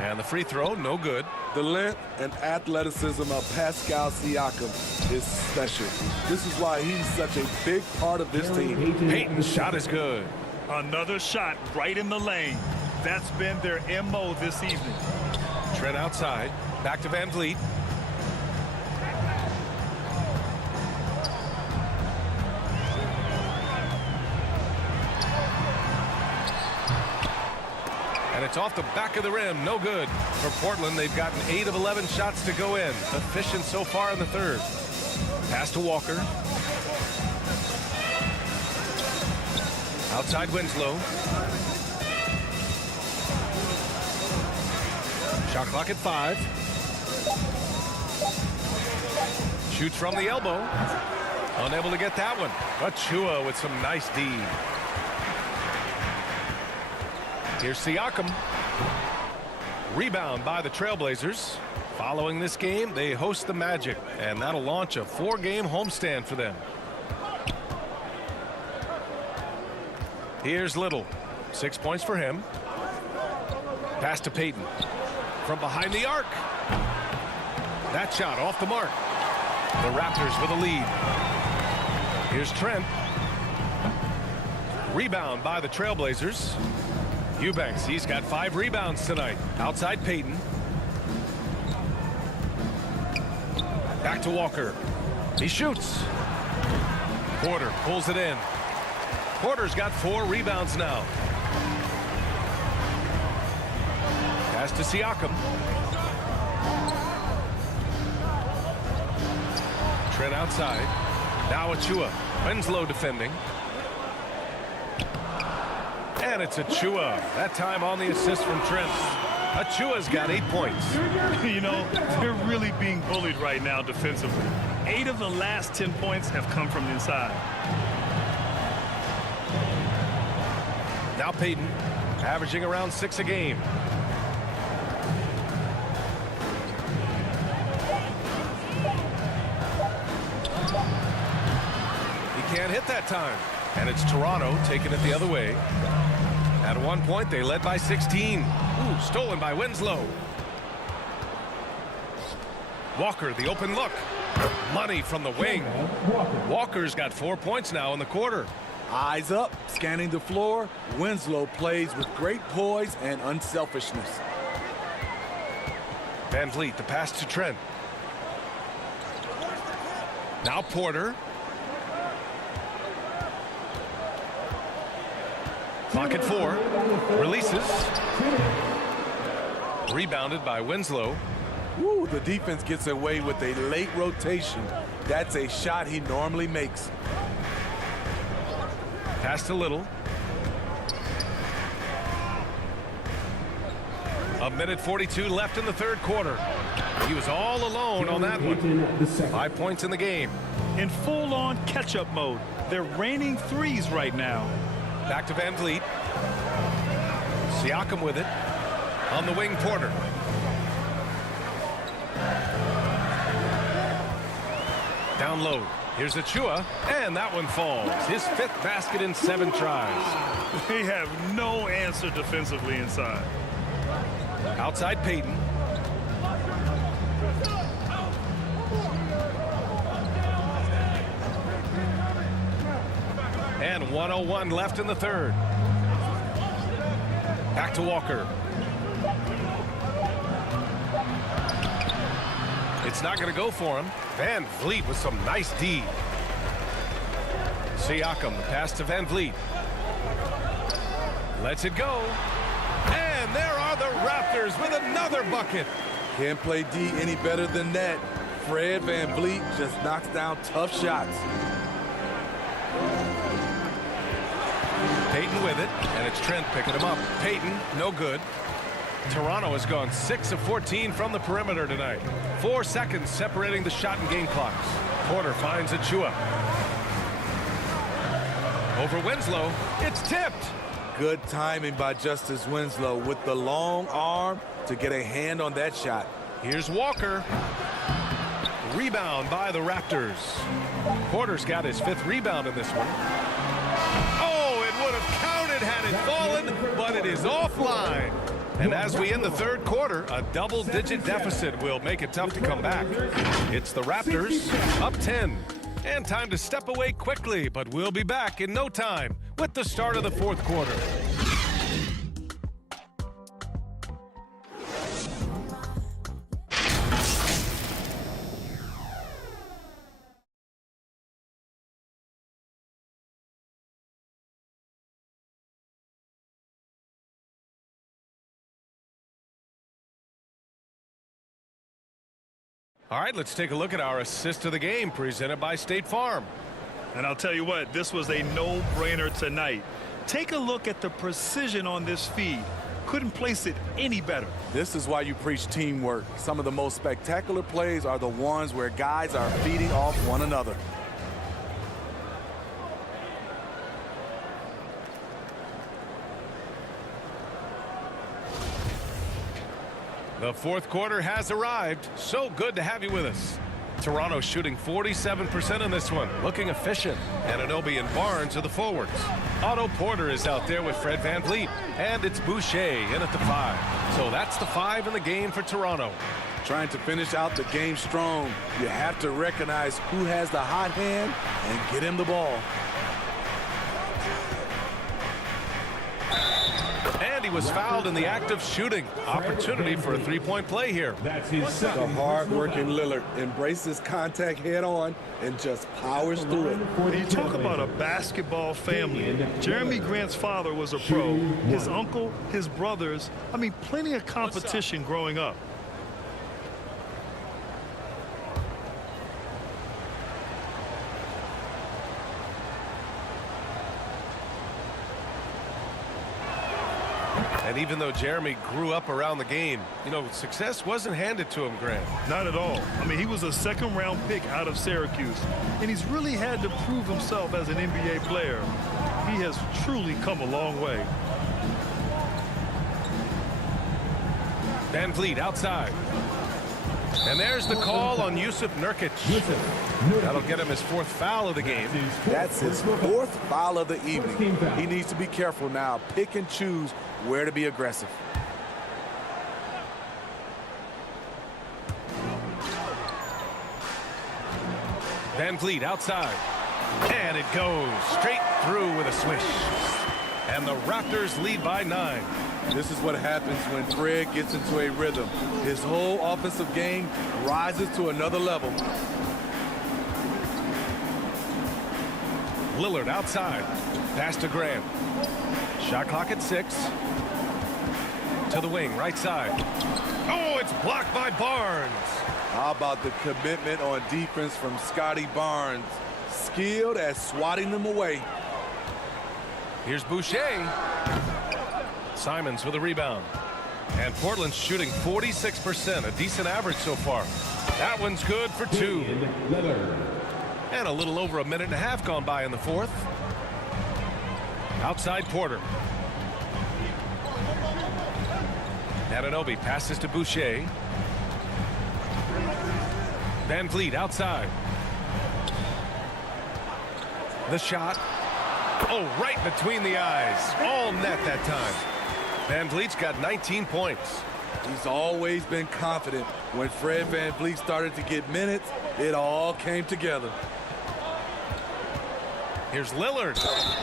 And the free throw, no good. The length and athleticism of Pascal Siakam is special. This is why he's such a big part of this team. Payton's shot is good. Another shot right in the lane. That's been their MO this evening. Trent outside. Back to Van Vliet. And it's off the back of the rim. No good. For Portland, they've gotten 8 of 11 shots to go in. Efficient so far in the third. Pass to Walker. Outside Winslow. Shot clock at 5. Shoots from the elbow. Unable to get that one. Achua with some nice D. Here's Siakam. Rebound by the Trailblazers. Following this game, they host the Magic, and that'll launch a 4-game homestand for them. Here's Little. 6 points for him. Pass to Payton. From behind the arc. That shot off the mark. The Raptors with a lead. Here's Trent. Rebound by the Trailblazers. Eubanks, he's got 5 rebounds tonight. Outside Payton. Back to Walker. He shoots. Porter pulls it in. Porter's got 4 rebounds now. Pass to Siakam. Trent outside. Now Achua. Winslow defending. And it's Achua. That time on the assist from Trent. Achua's got 8 points. You know, they're really being bullied right now defensively. 8 of the last 10 points have come from inside. Now Payton, averaging around 6 a game. He can't hit that time. And it's Toronto taking it the other way. At one point, they led by 16. Ooh, stolen by Winslow. Walker, the open look. Money from the wing. Walker's got 4 points now in the quarter. Eyes up, scanning the floor. Winslow plays with great poise and unselfishness. Van Vliet, the pass to Trent. Now Porter. Clock at 4. Releases. Rebounded by Winslow. Woo, the defense gets away with a late rotation. That's a shot he normally makes. Pass to Little. A minute 42 left in the third quarter. He was all alone on that one. 5 points in the game. In full-on catch-up mode. They're raining threes right now. Back to Van Vliet. Siakam with it. On the wing, Porter. Down low. Here's Achua, and that one falls. His 5th basket in 7 tries. They have no answer defensively inside. Outside Payton. And 1:01 left in the third. Back to Walker. It's not going to go for him. Van Vliet with some nice D. Siakam, the pass to Van Vliet. Lets it go. And there are the Raptors with another bucket. Can't play D any better than that. Fred Van Vliet just knocks down tough shots. Payton with it, and it's Trent picking him up. Payton, no good. Toronto has gone 6 of 14 from the perimeter tonight. 4 seconds separating the shot and game clocks. Porter finds Achua. Over Winslow. It's tipped. Good timing by Justice Winslow with the long arm to get a hand on that shot. Here's Walker. Rebound by the Raptors. Porter's got his 5th rebound in this one. Oh, it would have counted had it fallen, but it is offline. And as we end the third quarter, a double-digit deficit will make it tough to come back. It's the Raptors up 10. And time to step away quickly, but we'll be back in no time with the start of the fourth quarter. All right, let's take a look at our assist of the game presented by State Farm. And I'll tell you what, this was a no-brainer tonight. Take a look at the precision on this feed. couldn't place it any better. This is why you preach teamwork. Some of the most spectacular plays are the ones where guys are feeding off one another. The fourth quarter has arrived. So good to have you with us. Toronto shooting 47% in this one, looking efficient. Anunoby and Barnes are the forwards. Otto Porter is out there with Fred VanVleet, and it's Boucher in at the 5. So that's the 5 in the game for Toronto. Trying to finish out the game strong, you have to recognize who has the hot hand and get him the ball. And he was fouled in the act of shooting. Opportunity for a three-point play here. That's his The second. hard-working Lillard embraces contact head-on and just powers through it. When you talk about a basketball family, Jeremy Grant's father was a pro. His uncle, his brothers, I mean, plenty of competition growing up. And even though Jeremy grew up around the game, you know, success wasn't handed to him, Grant. Not at all. I mean, he was a second-round pick out of Syracuse, and he's really had to prove himself as an NBA player. He has truly come a long way. VanVleet outside. And there's the call on Jusuf Nurkic. That'll get him his 4th foul of the game. That's his 4th foul of the evening. He needs to be careful now. Pick and choose where to be aggressive. VanVleet outside. And it goes straight through with a swish. And the Raptors lead by 9. This is what happens when Fred gets into a rhythm. His whole offensive game rises to another level. Lillard outside. Pass to Grant. Shot clock at 6. To the wing, right side. Oh, it's blocked by Barnes. How about the commitment on defense from Scotty Barnes? Skilled at swatting them away. Here's Boucher. Simons with a rebound. And Portland's shooting 46%, a decent average so far. That one's good for 2. And a little over a minute and a half gone by in the 4th. Outside Porter. Anunoby passes to Boucher. VanVleet outside. The shot. Oh, right between the eyes. All net that time. VanVleet's got 19 points. He's always been confident. When Fred VanVleet started to get minutes, it all came together. Here's Lillard.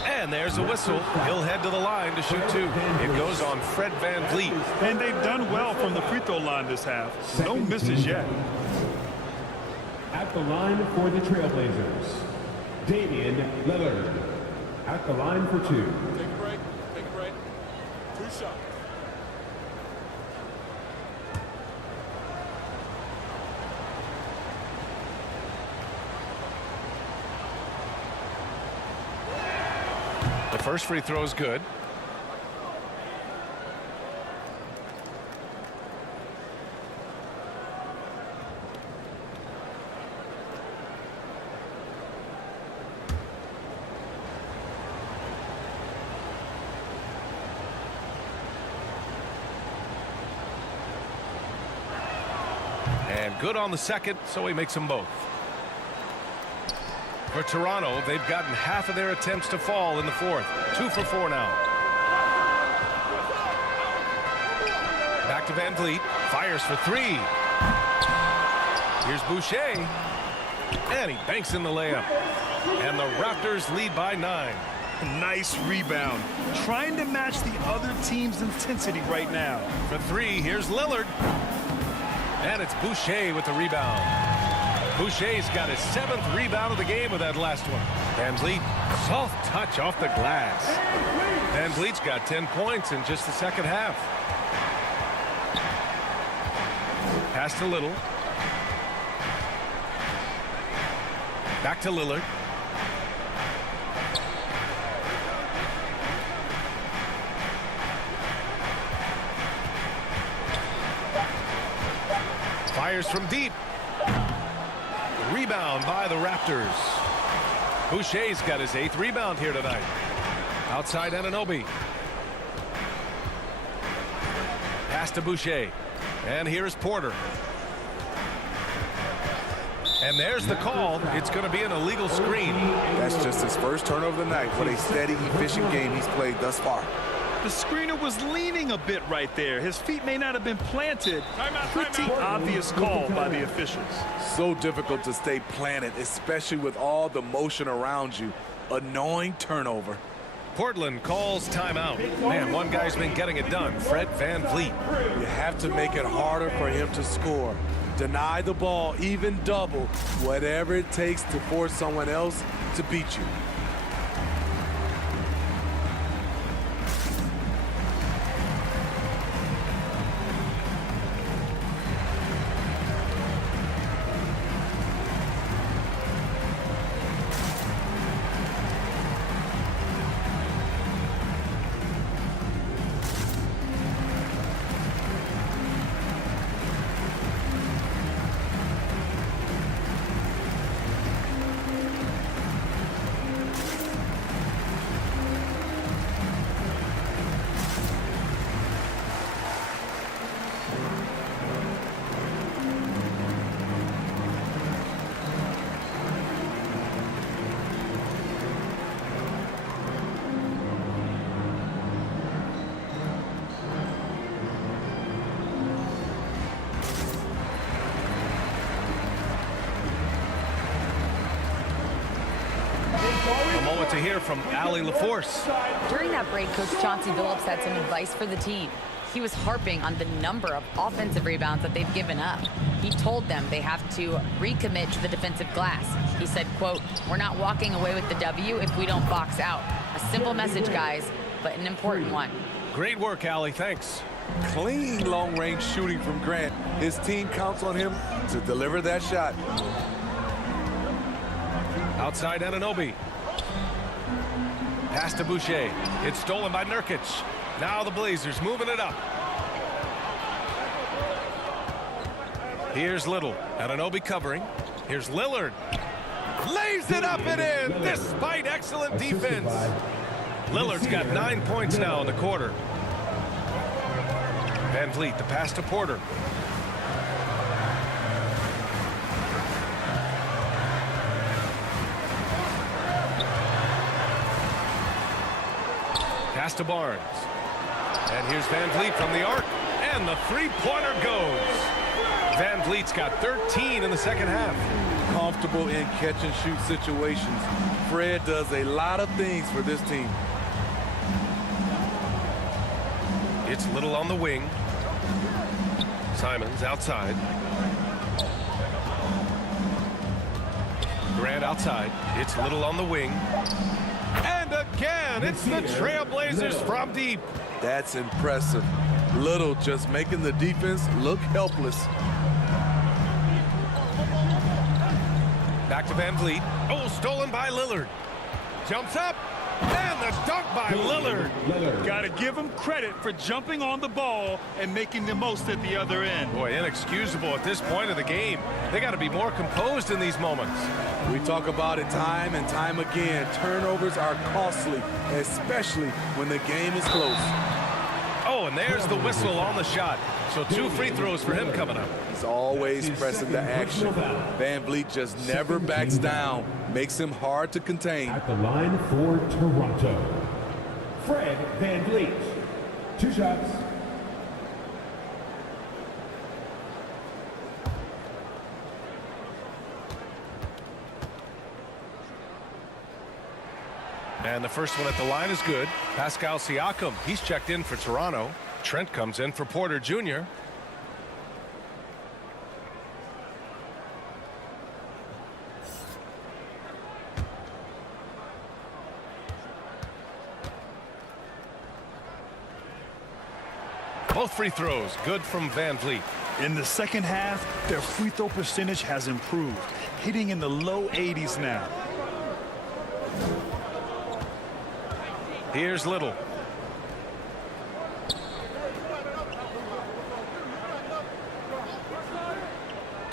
And there's a whistle. He'll head to the line to shoot 2. It goes on Fred VanVleet. And they've done well from the free throw line this half. No misses yet. At the line for the Trailblazers, Damian Lillard. At the line for 2. Take a break. Take a break. 2 shots. The first free throw is good. And good on the second, so he makes them both. For Toronto, they've gotten half of their attempts to fall in the 4th. 2 for 4 now. Back to VanVleet. Fires for 3. Here's Boucher. And he banks in the layup. And the Raptors lead by 9. Nice rebound. Trying to match the other team's intensity right now. For 3, here's Lillard. And it's Boucher with the rebound. Boucher's got his 7th rebound of the game with that last one. VanVleet, soft touch off the glass. VanVleet's got 10 points in just the second half. Pass to Little. Back to Lillard. fires from deep. Rebound by the Raptors. Boucher's got his 8th rebound here tonight. Outside Anunoby. Pass to Boucher. And here's Porter. And there's the call. It's going to be an illegal screen. That's just his first turnover of the night. What a steady, efficient game he's played thus far. The screener was leaning a bit right there. His feet may not have been planted. Pretty obvious call by the officials. So difficult to stay planted, especially with all the motion around you. Annoying turnover. Portland calls timeout. Man, one guy's been getting it done. Fred VanVleet. You have to make it harder for him to score. Deny the ball, even double, whatever it takes to force someone else to beat you. To hear from Allie LaForce. During that break, Coach Chauncey Billups had some advice for the team. He was harping on the number of offensive rebounds that they've given up. He told them they have to recommit to the defensive glass. He said, quote, "We're not walking away with the W if we don't box out." A simple message, guys, but an important one. Great work, Allie. Thanks. Clean long-range shooting from Grant. His team counts on him to deliver that shot. Outside Anunoby. Pass to Boucher. It's stolen by Nurkic. Now the Blazers moving it up. Here's Little. Anunoby covering. Here's Lillard. Lays it up and in despite excellent defense. Lillard's got 9 points now in the quarter. VanVleet, the pass to Porter. Pass to Barnes. And here's VanVleet from the arc. And the three-pointer goes. VanVleet's got 13 in the second half. Comfortable in catch-and-shoot situations. Fred does a lot of things for this team. It's Little on the wing. Simons outside. Grant outside. It's Little on the wing. And again, it's the Trailblazers from deep. That's impressive. Little just making the defense look helpless. Back to VanVleet. Oh, stolen by Lillard. Jumps up. And the dunk by Lillard. Got to give him credit for jumping on the ball and making the most at the other end. Boy, inexcusable at this point of the game. They got to be more composed in these moments. We talk about it time and time again. Turnovers are costly, especially when the game is close. Oh, and there's the whistle on the shot. So 2 free throws for him coming up. He's always pressing the action. VanVleet just never backs down. Makes him hard to contain. At the line for Toronto, Fred VanVleet. 2 shots. And the first one at the line is good. Pascal Siakam, he's checked in for Toronto. Trent comes in for Porter Jr. Both free throws good from VanVleet. In the second half, their free throw percentage has improved, hitting in the low 80s now. Here's Little.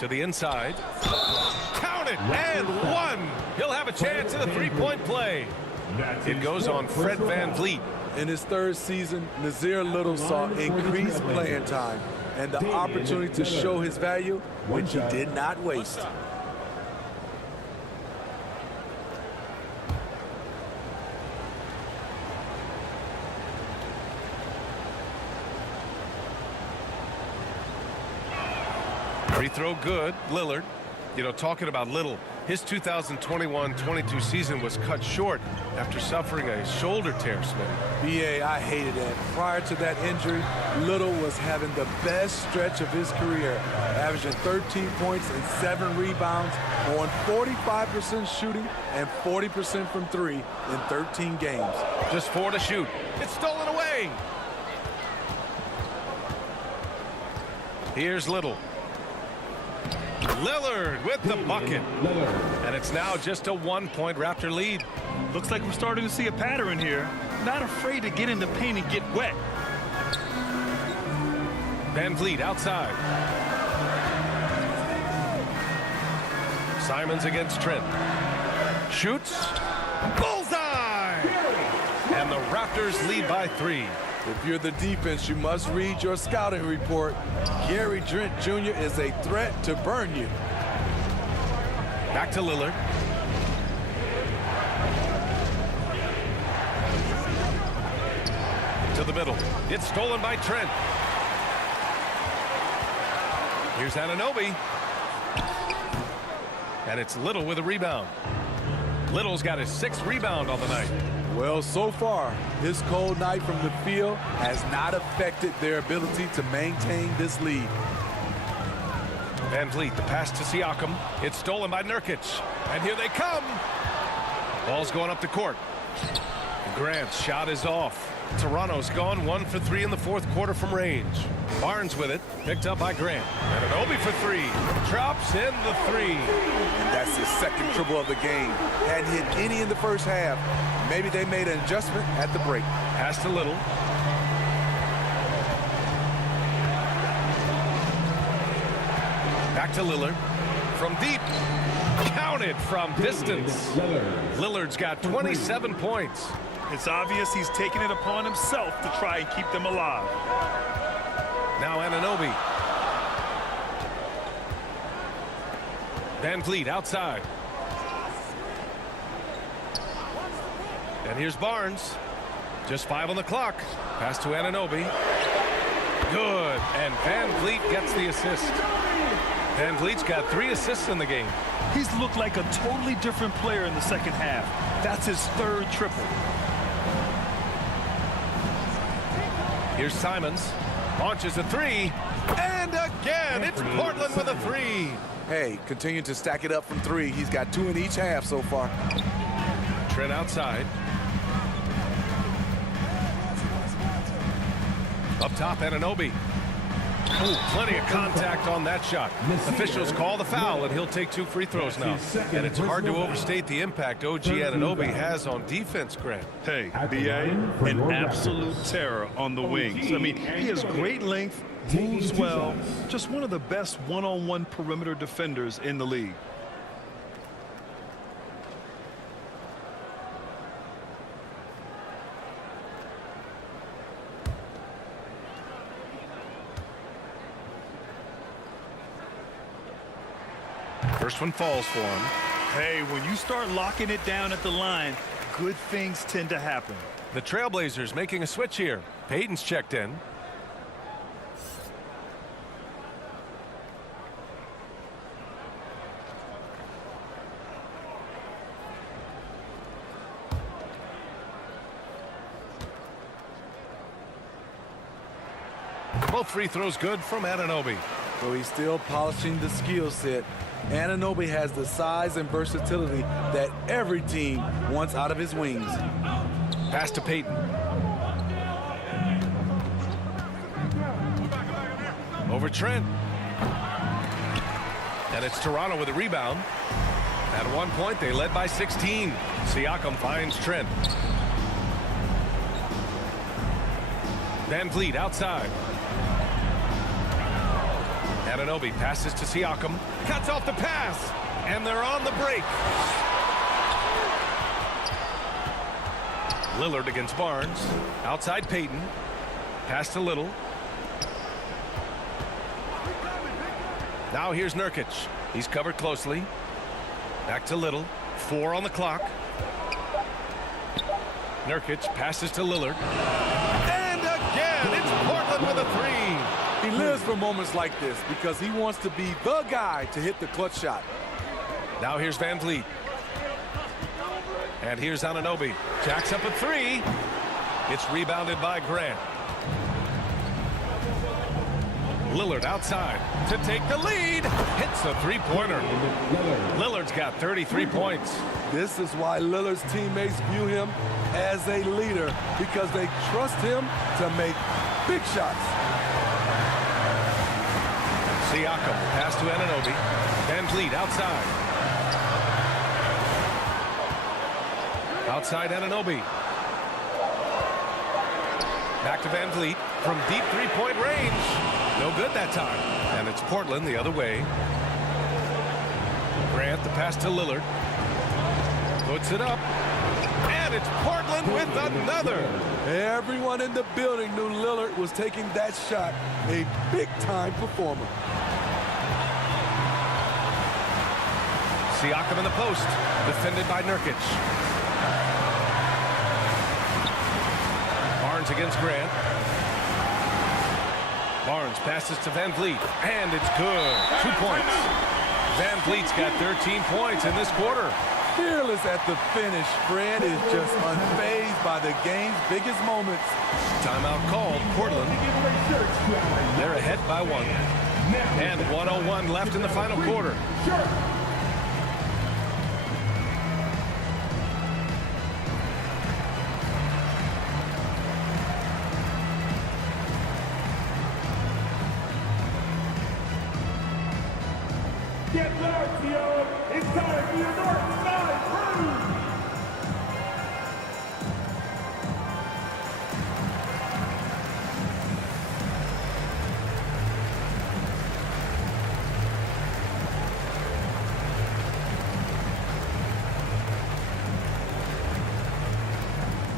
To the inside. Count it, and one. He'll have a chance at a three-point play. It goes on Fred VanVleet. In his third season, Nazir Little saw increased playing time and the opportunity to show his value, which he did not waste. Free throw good, Lillard. You know, talking about Little, his 2021-22 season was cut short after suffering a shoulder tear, Smitty. BA, I hated that. Prior to that injury, Little was having the best stretch of his career, averaging 13 points and 7 rebounds on 45% shooting and 40% from three in 13 games. Just 4 to shoot. It's stolen away. Here's Little. Lillard with the bucket. And it's now just a 1-point Raptor lead. Looks like we're starting to see a pattern here. Not afraid to get in the paint and get wet. VanVleet outside. Simons against Trent. Shoots. Bullseye! And the Raptors lead by 3. If you're the defense, you must read your scouting report. Gary Trent Jr. is a threat to burn you. Back to Lillard. To the middle. It's stolen by Trent. Here's Anunoby. And it's Little with a rebound. Little's got his 6th rebound on the night. Well, so far, his cold night from the field has not affected their ability to maintain this lead. VanVleet, the pass to Siakam. It's stolen by Nurkic. And here they come. Ball's going up the court. Grant's shot is off. Toronto's gone 1 for 3 in the 4th quarter from range. Barnes with it, picked up by Grant. Anunoby for 3. Drops in the 3. And that's his 2nd triple of the game. Hadn't hit any in the first half. Maybe they made an adjustment at the break. Pass to Little. Back to Lillard. From deep. Counted from distance. Lillard's got 27 points. It's obvious he's taking it upon himself to try and keep them alive. Now Anunoby. VanVleet outside. And here's Barnes. Just 5 on the clock. Pass to Anunoby. Good. And VanVleet gets the assist. VanVleet's got 3 assists in the game. He's looked like a totally different player in the second half. That's his 3rd triple. Here's Simons. Launches a 3. And again, it's Portland with a 3. Hey, continue to stack it up from 3. He's got 2 in each half so far. Trent outside. Up top, Anunoby. Oh, plenty of contact on that shot. Officials call the foul, and he'll take 2 free throws now. And it's hard to overstate the impact OG Anunoby has on defense, Grant. Hey, B.A., an absolute terror on the wings. I mean, he has great length, moves well, just one of the best one-on-one perimeter defenders in the league. First one falls for him. Hey, when you start locking it down at the line, good things tend to happen. The Trailblazers making a switch here. Payton's checked in. Both free throws good from Anunoby. So he's still polishing the skill set. Anunoby has the size and versatility that every team wants out of his wings. Pass to Payton. Over Trent. And it's Toronto with a rebound. At one point, they led by 16. Siakam finds Trent. VanVleet outside. Anunoby passes to Siakam. Cuts off the pass. And they're on the break. Lillard against Barnes. Outside Payton. Pass to Little. Now here's Nurkic. He's covered closely. Back to Little. 4 on the clock. Nurkic passes to Lillard. And again, it's Portland with a 3. He lives for moments like this because he wants to be the guy to hit the clutch shot. Now here's Van Vliet. And here's Anunoby. Jacks up a 3. It's rebounded by Grant. Lillard outside to take the lead. Hits the three-pointer. Lillard's got 33 points. This is why Lillard's teammates view him as a leader, because they trust him to make big shots. Siakam pass to Anunoby. Van Vliet outside. Outside Anunoby. Back to Van Vliet from deep three-point range. No good that time. And it's Portland the other way. Grant the pass to Lillard. Puts it up. And it's Portland with another. Everyone in the building knew Lillard was taking that shot. A big-time performer. Siakam in the post. Defended by Nurkic. Barnes against Grant. Barnes passes to Van Vliet. And it's good. 2 points. Van Vliet's got 13 points in this quarter. Fearless at the finish. Fred is just unfazed by the game's biggest moments. Timeout called. Portland. They're ahead by 1. And 1:01 left in the final quarter. Get loud, Theo. It's time for your North Side Crew.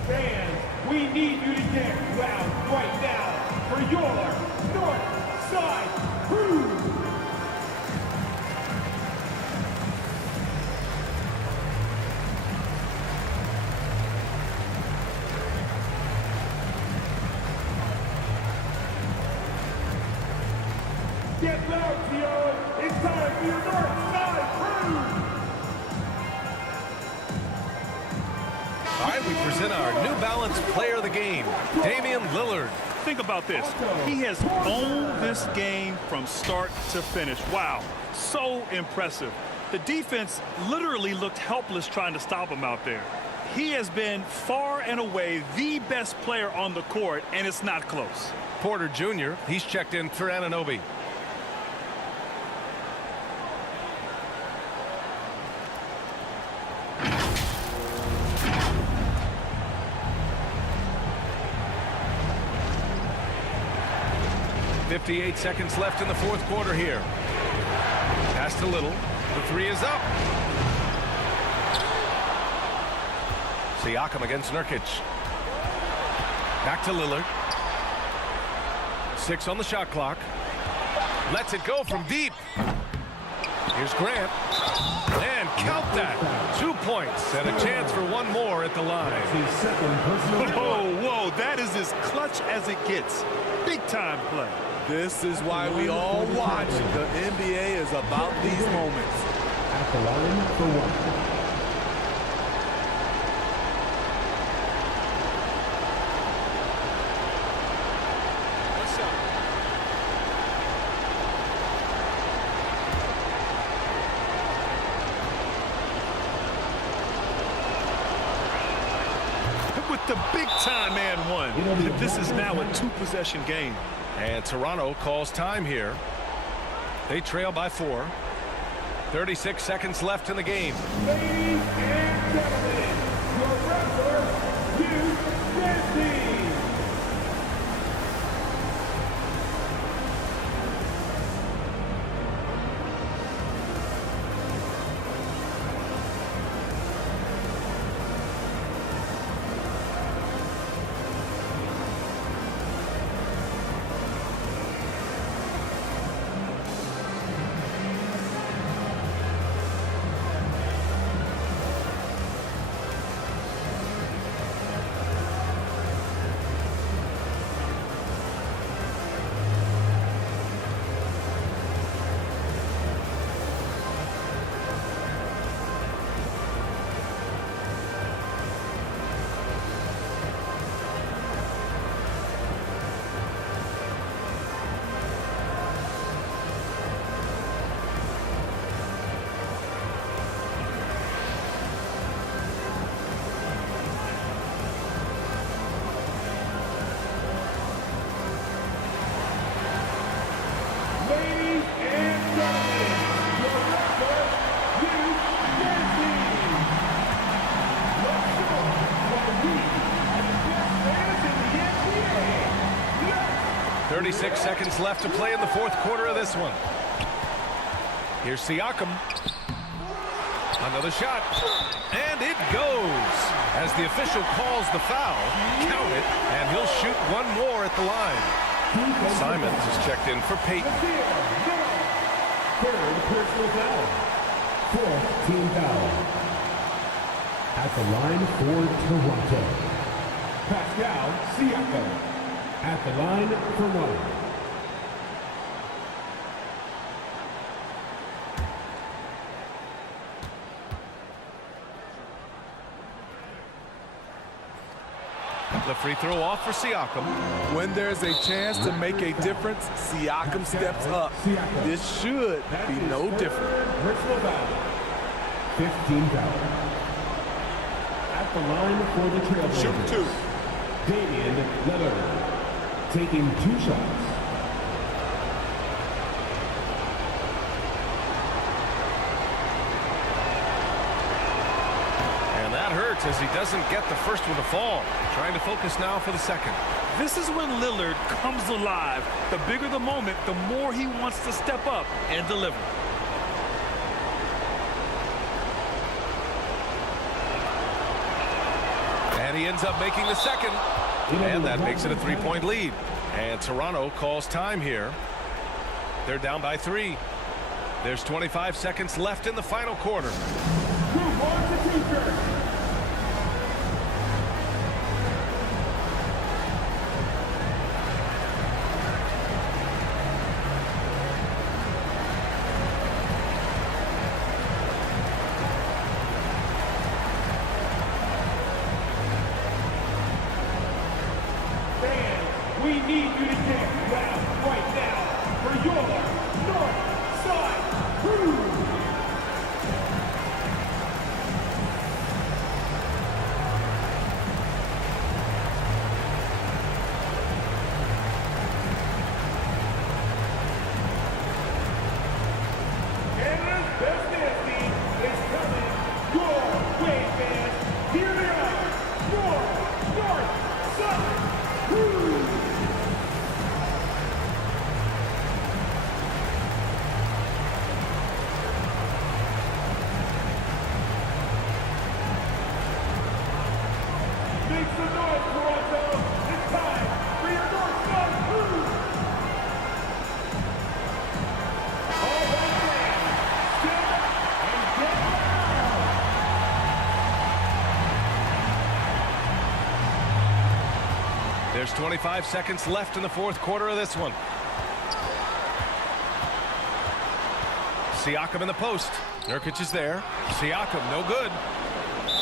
Fans, we need you to get loud right now for your North Side Crew. Get loud, Theo. It's time for your North Side Crew. All right, we present our New Balance Player of the Game, Damian Lillard. Think about this. He has owned this game from start to finish. Wow, so impressive. The defense literally looked helpless trying to stop him out there. He has been far and away the best player on the court, and it's not close. Porter Jr., he's checked in for Anunoby. .58 seconds left in the fourth quarter here. Pass to Little. The 3 is up. Siakam against Nurkic. Back to Lillard. 6 on the shot clock. Lets it go from deep. Here's Grant. And count that. 2 points and a chance for one more at the line. Whoa, whoa, that is as clutch as it gets. Big time play. This is why we all watch. The NBA is about these moments. At the line for 1. With the big-time man one. This is now a 2-possession game. And Toronto calls time here. They trail by 4. 36 seconds left in the game. Ladies and gentlemen, your wrestler, Hugh Benty. 36 seconds left to play in the fourth quarter of this one. Here's Siakam. Another shot. And it goes. As the official calls the foul, count it, and he'll shoot one more at the line. Simons is checked in for Peyton. Third personal foul. Fourth team foul. At the line for Toronto, Pascal Siakam. At the line for one. The free throw off for Siakam. When there's a chance to make a difference, Siakam steps up. This should be no different. Personal foul. 15 foul. At the line for the Trailblazers. Shoot two. Damian Lillard taking 2 shots. As he doesn't get the first one to fall. Trying to focus now for the second. This is when Lillard comes alive. The bigger the moment, the more he wants to step up and deliver. And he ends up making the second. And that makes it a 3-point lead. And Toronto calls time here. They're down by 3. There's 25 seconds left in the final quarter. We need you to get loud right now for your North Side Crew. Canada's best dance team is coming your way, fans. Here they are, your North Side Crew. Make some noise, Toronto! It's time for your North Side Crew! All right, fans, stand up and get loud! There's 25 seconds left in the fourth quarter of this one. Siakam in the post. Nurkic is there. Siakam, no good.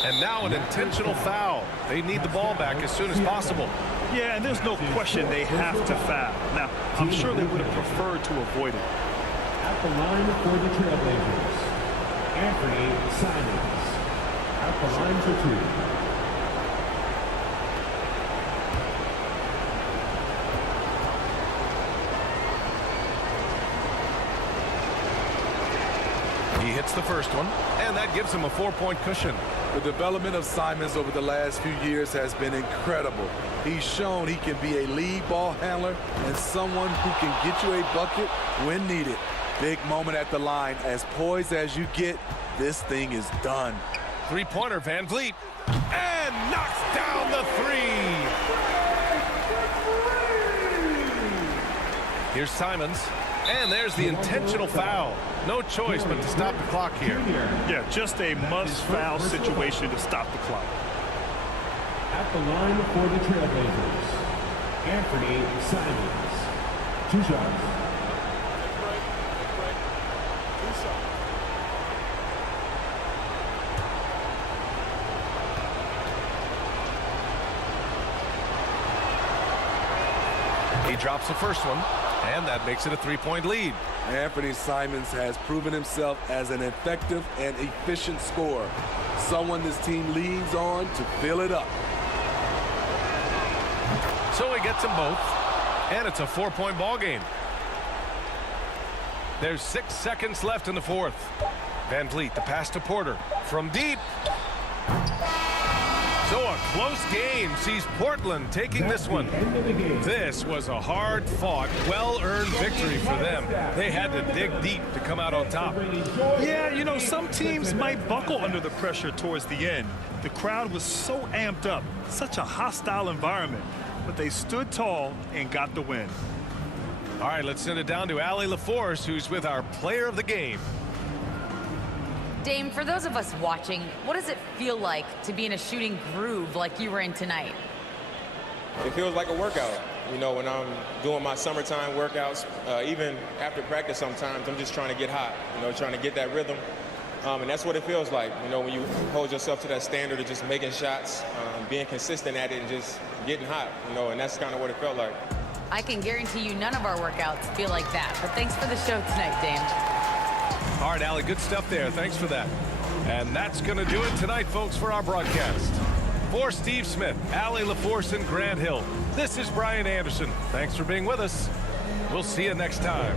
And now an intentional foul. They need the ball back as soon as possible. Yeah, and there's no question they have to foul. Now, I'm sure they would have preferred to avoid it. At the line for the Trailblazers, Anthony Simons. At the line for 2. He hits the first one, and that gives him a 4-point cushion. The development of Simons over the last few years has been incredible. He's shown he can be a lead ball handler and someone who can get you a bucket when needed. Big moment at the line. As poised as you get, this thing is done. Three-pointer, Van Vliet, and knocks down the 3. Here's Simons, and there's the intentional foul. No choice but to stop the clock here. Yeah, just a must-foul situation to stop the clock. At the line for the Trailblazers, Anthony Simons. 2 shots. He drops the first one, and that makes it a 3-point lead. Anthony Simons has proven himself as an effective and efficient scorer. Someone this team leans on to fill it up. So he gets them both, and it's a 4-point ball game. There's 6 seconds left in the fourth. Van Vliet, the pass to Porter. From deep. So a close game sees Portland taking this one. This was a hard-fought, well-earned victory for them. They had to dig deep to come out on top. Yeah, you know, some teams might buckle under the pressure towards the end. The crowd was so amped up, such a hostile environment, but they stood tall and got the win. All right, let's send it down to Allie LaForce, who's with our player of the game. Dame, for those of us watching, what does it feel like to be in a shooting groove like you were in tonight? It feels like a workout. You know, when I'm doing my summertime workouts, even after practice sometimes, I'm just trying to get hot, you know, trying to get that rhythm. And that's what it feels like, you know, when you hold yourself to that standard of just making shots, being consistent at it and just getting hot, you know, and that's kind of what it felt like. I can guarantee you none of our workouts feel like that, but thanks for the show tonight, Dame. All right, Allie, good stuff there. Thanks for that. And that's going to do it tonight, folks, for our broadcast. For Steve Smith, Allie LaForce, and Grant Hill, this is Brian Anderson. Thanks for being with us. We'll see you next time.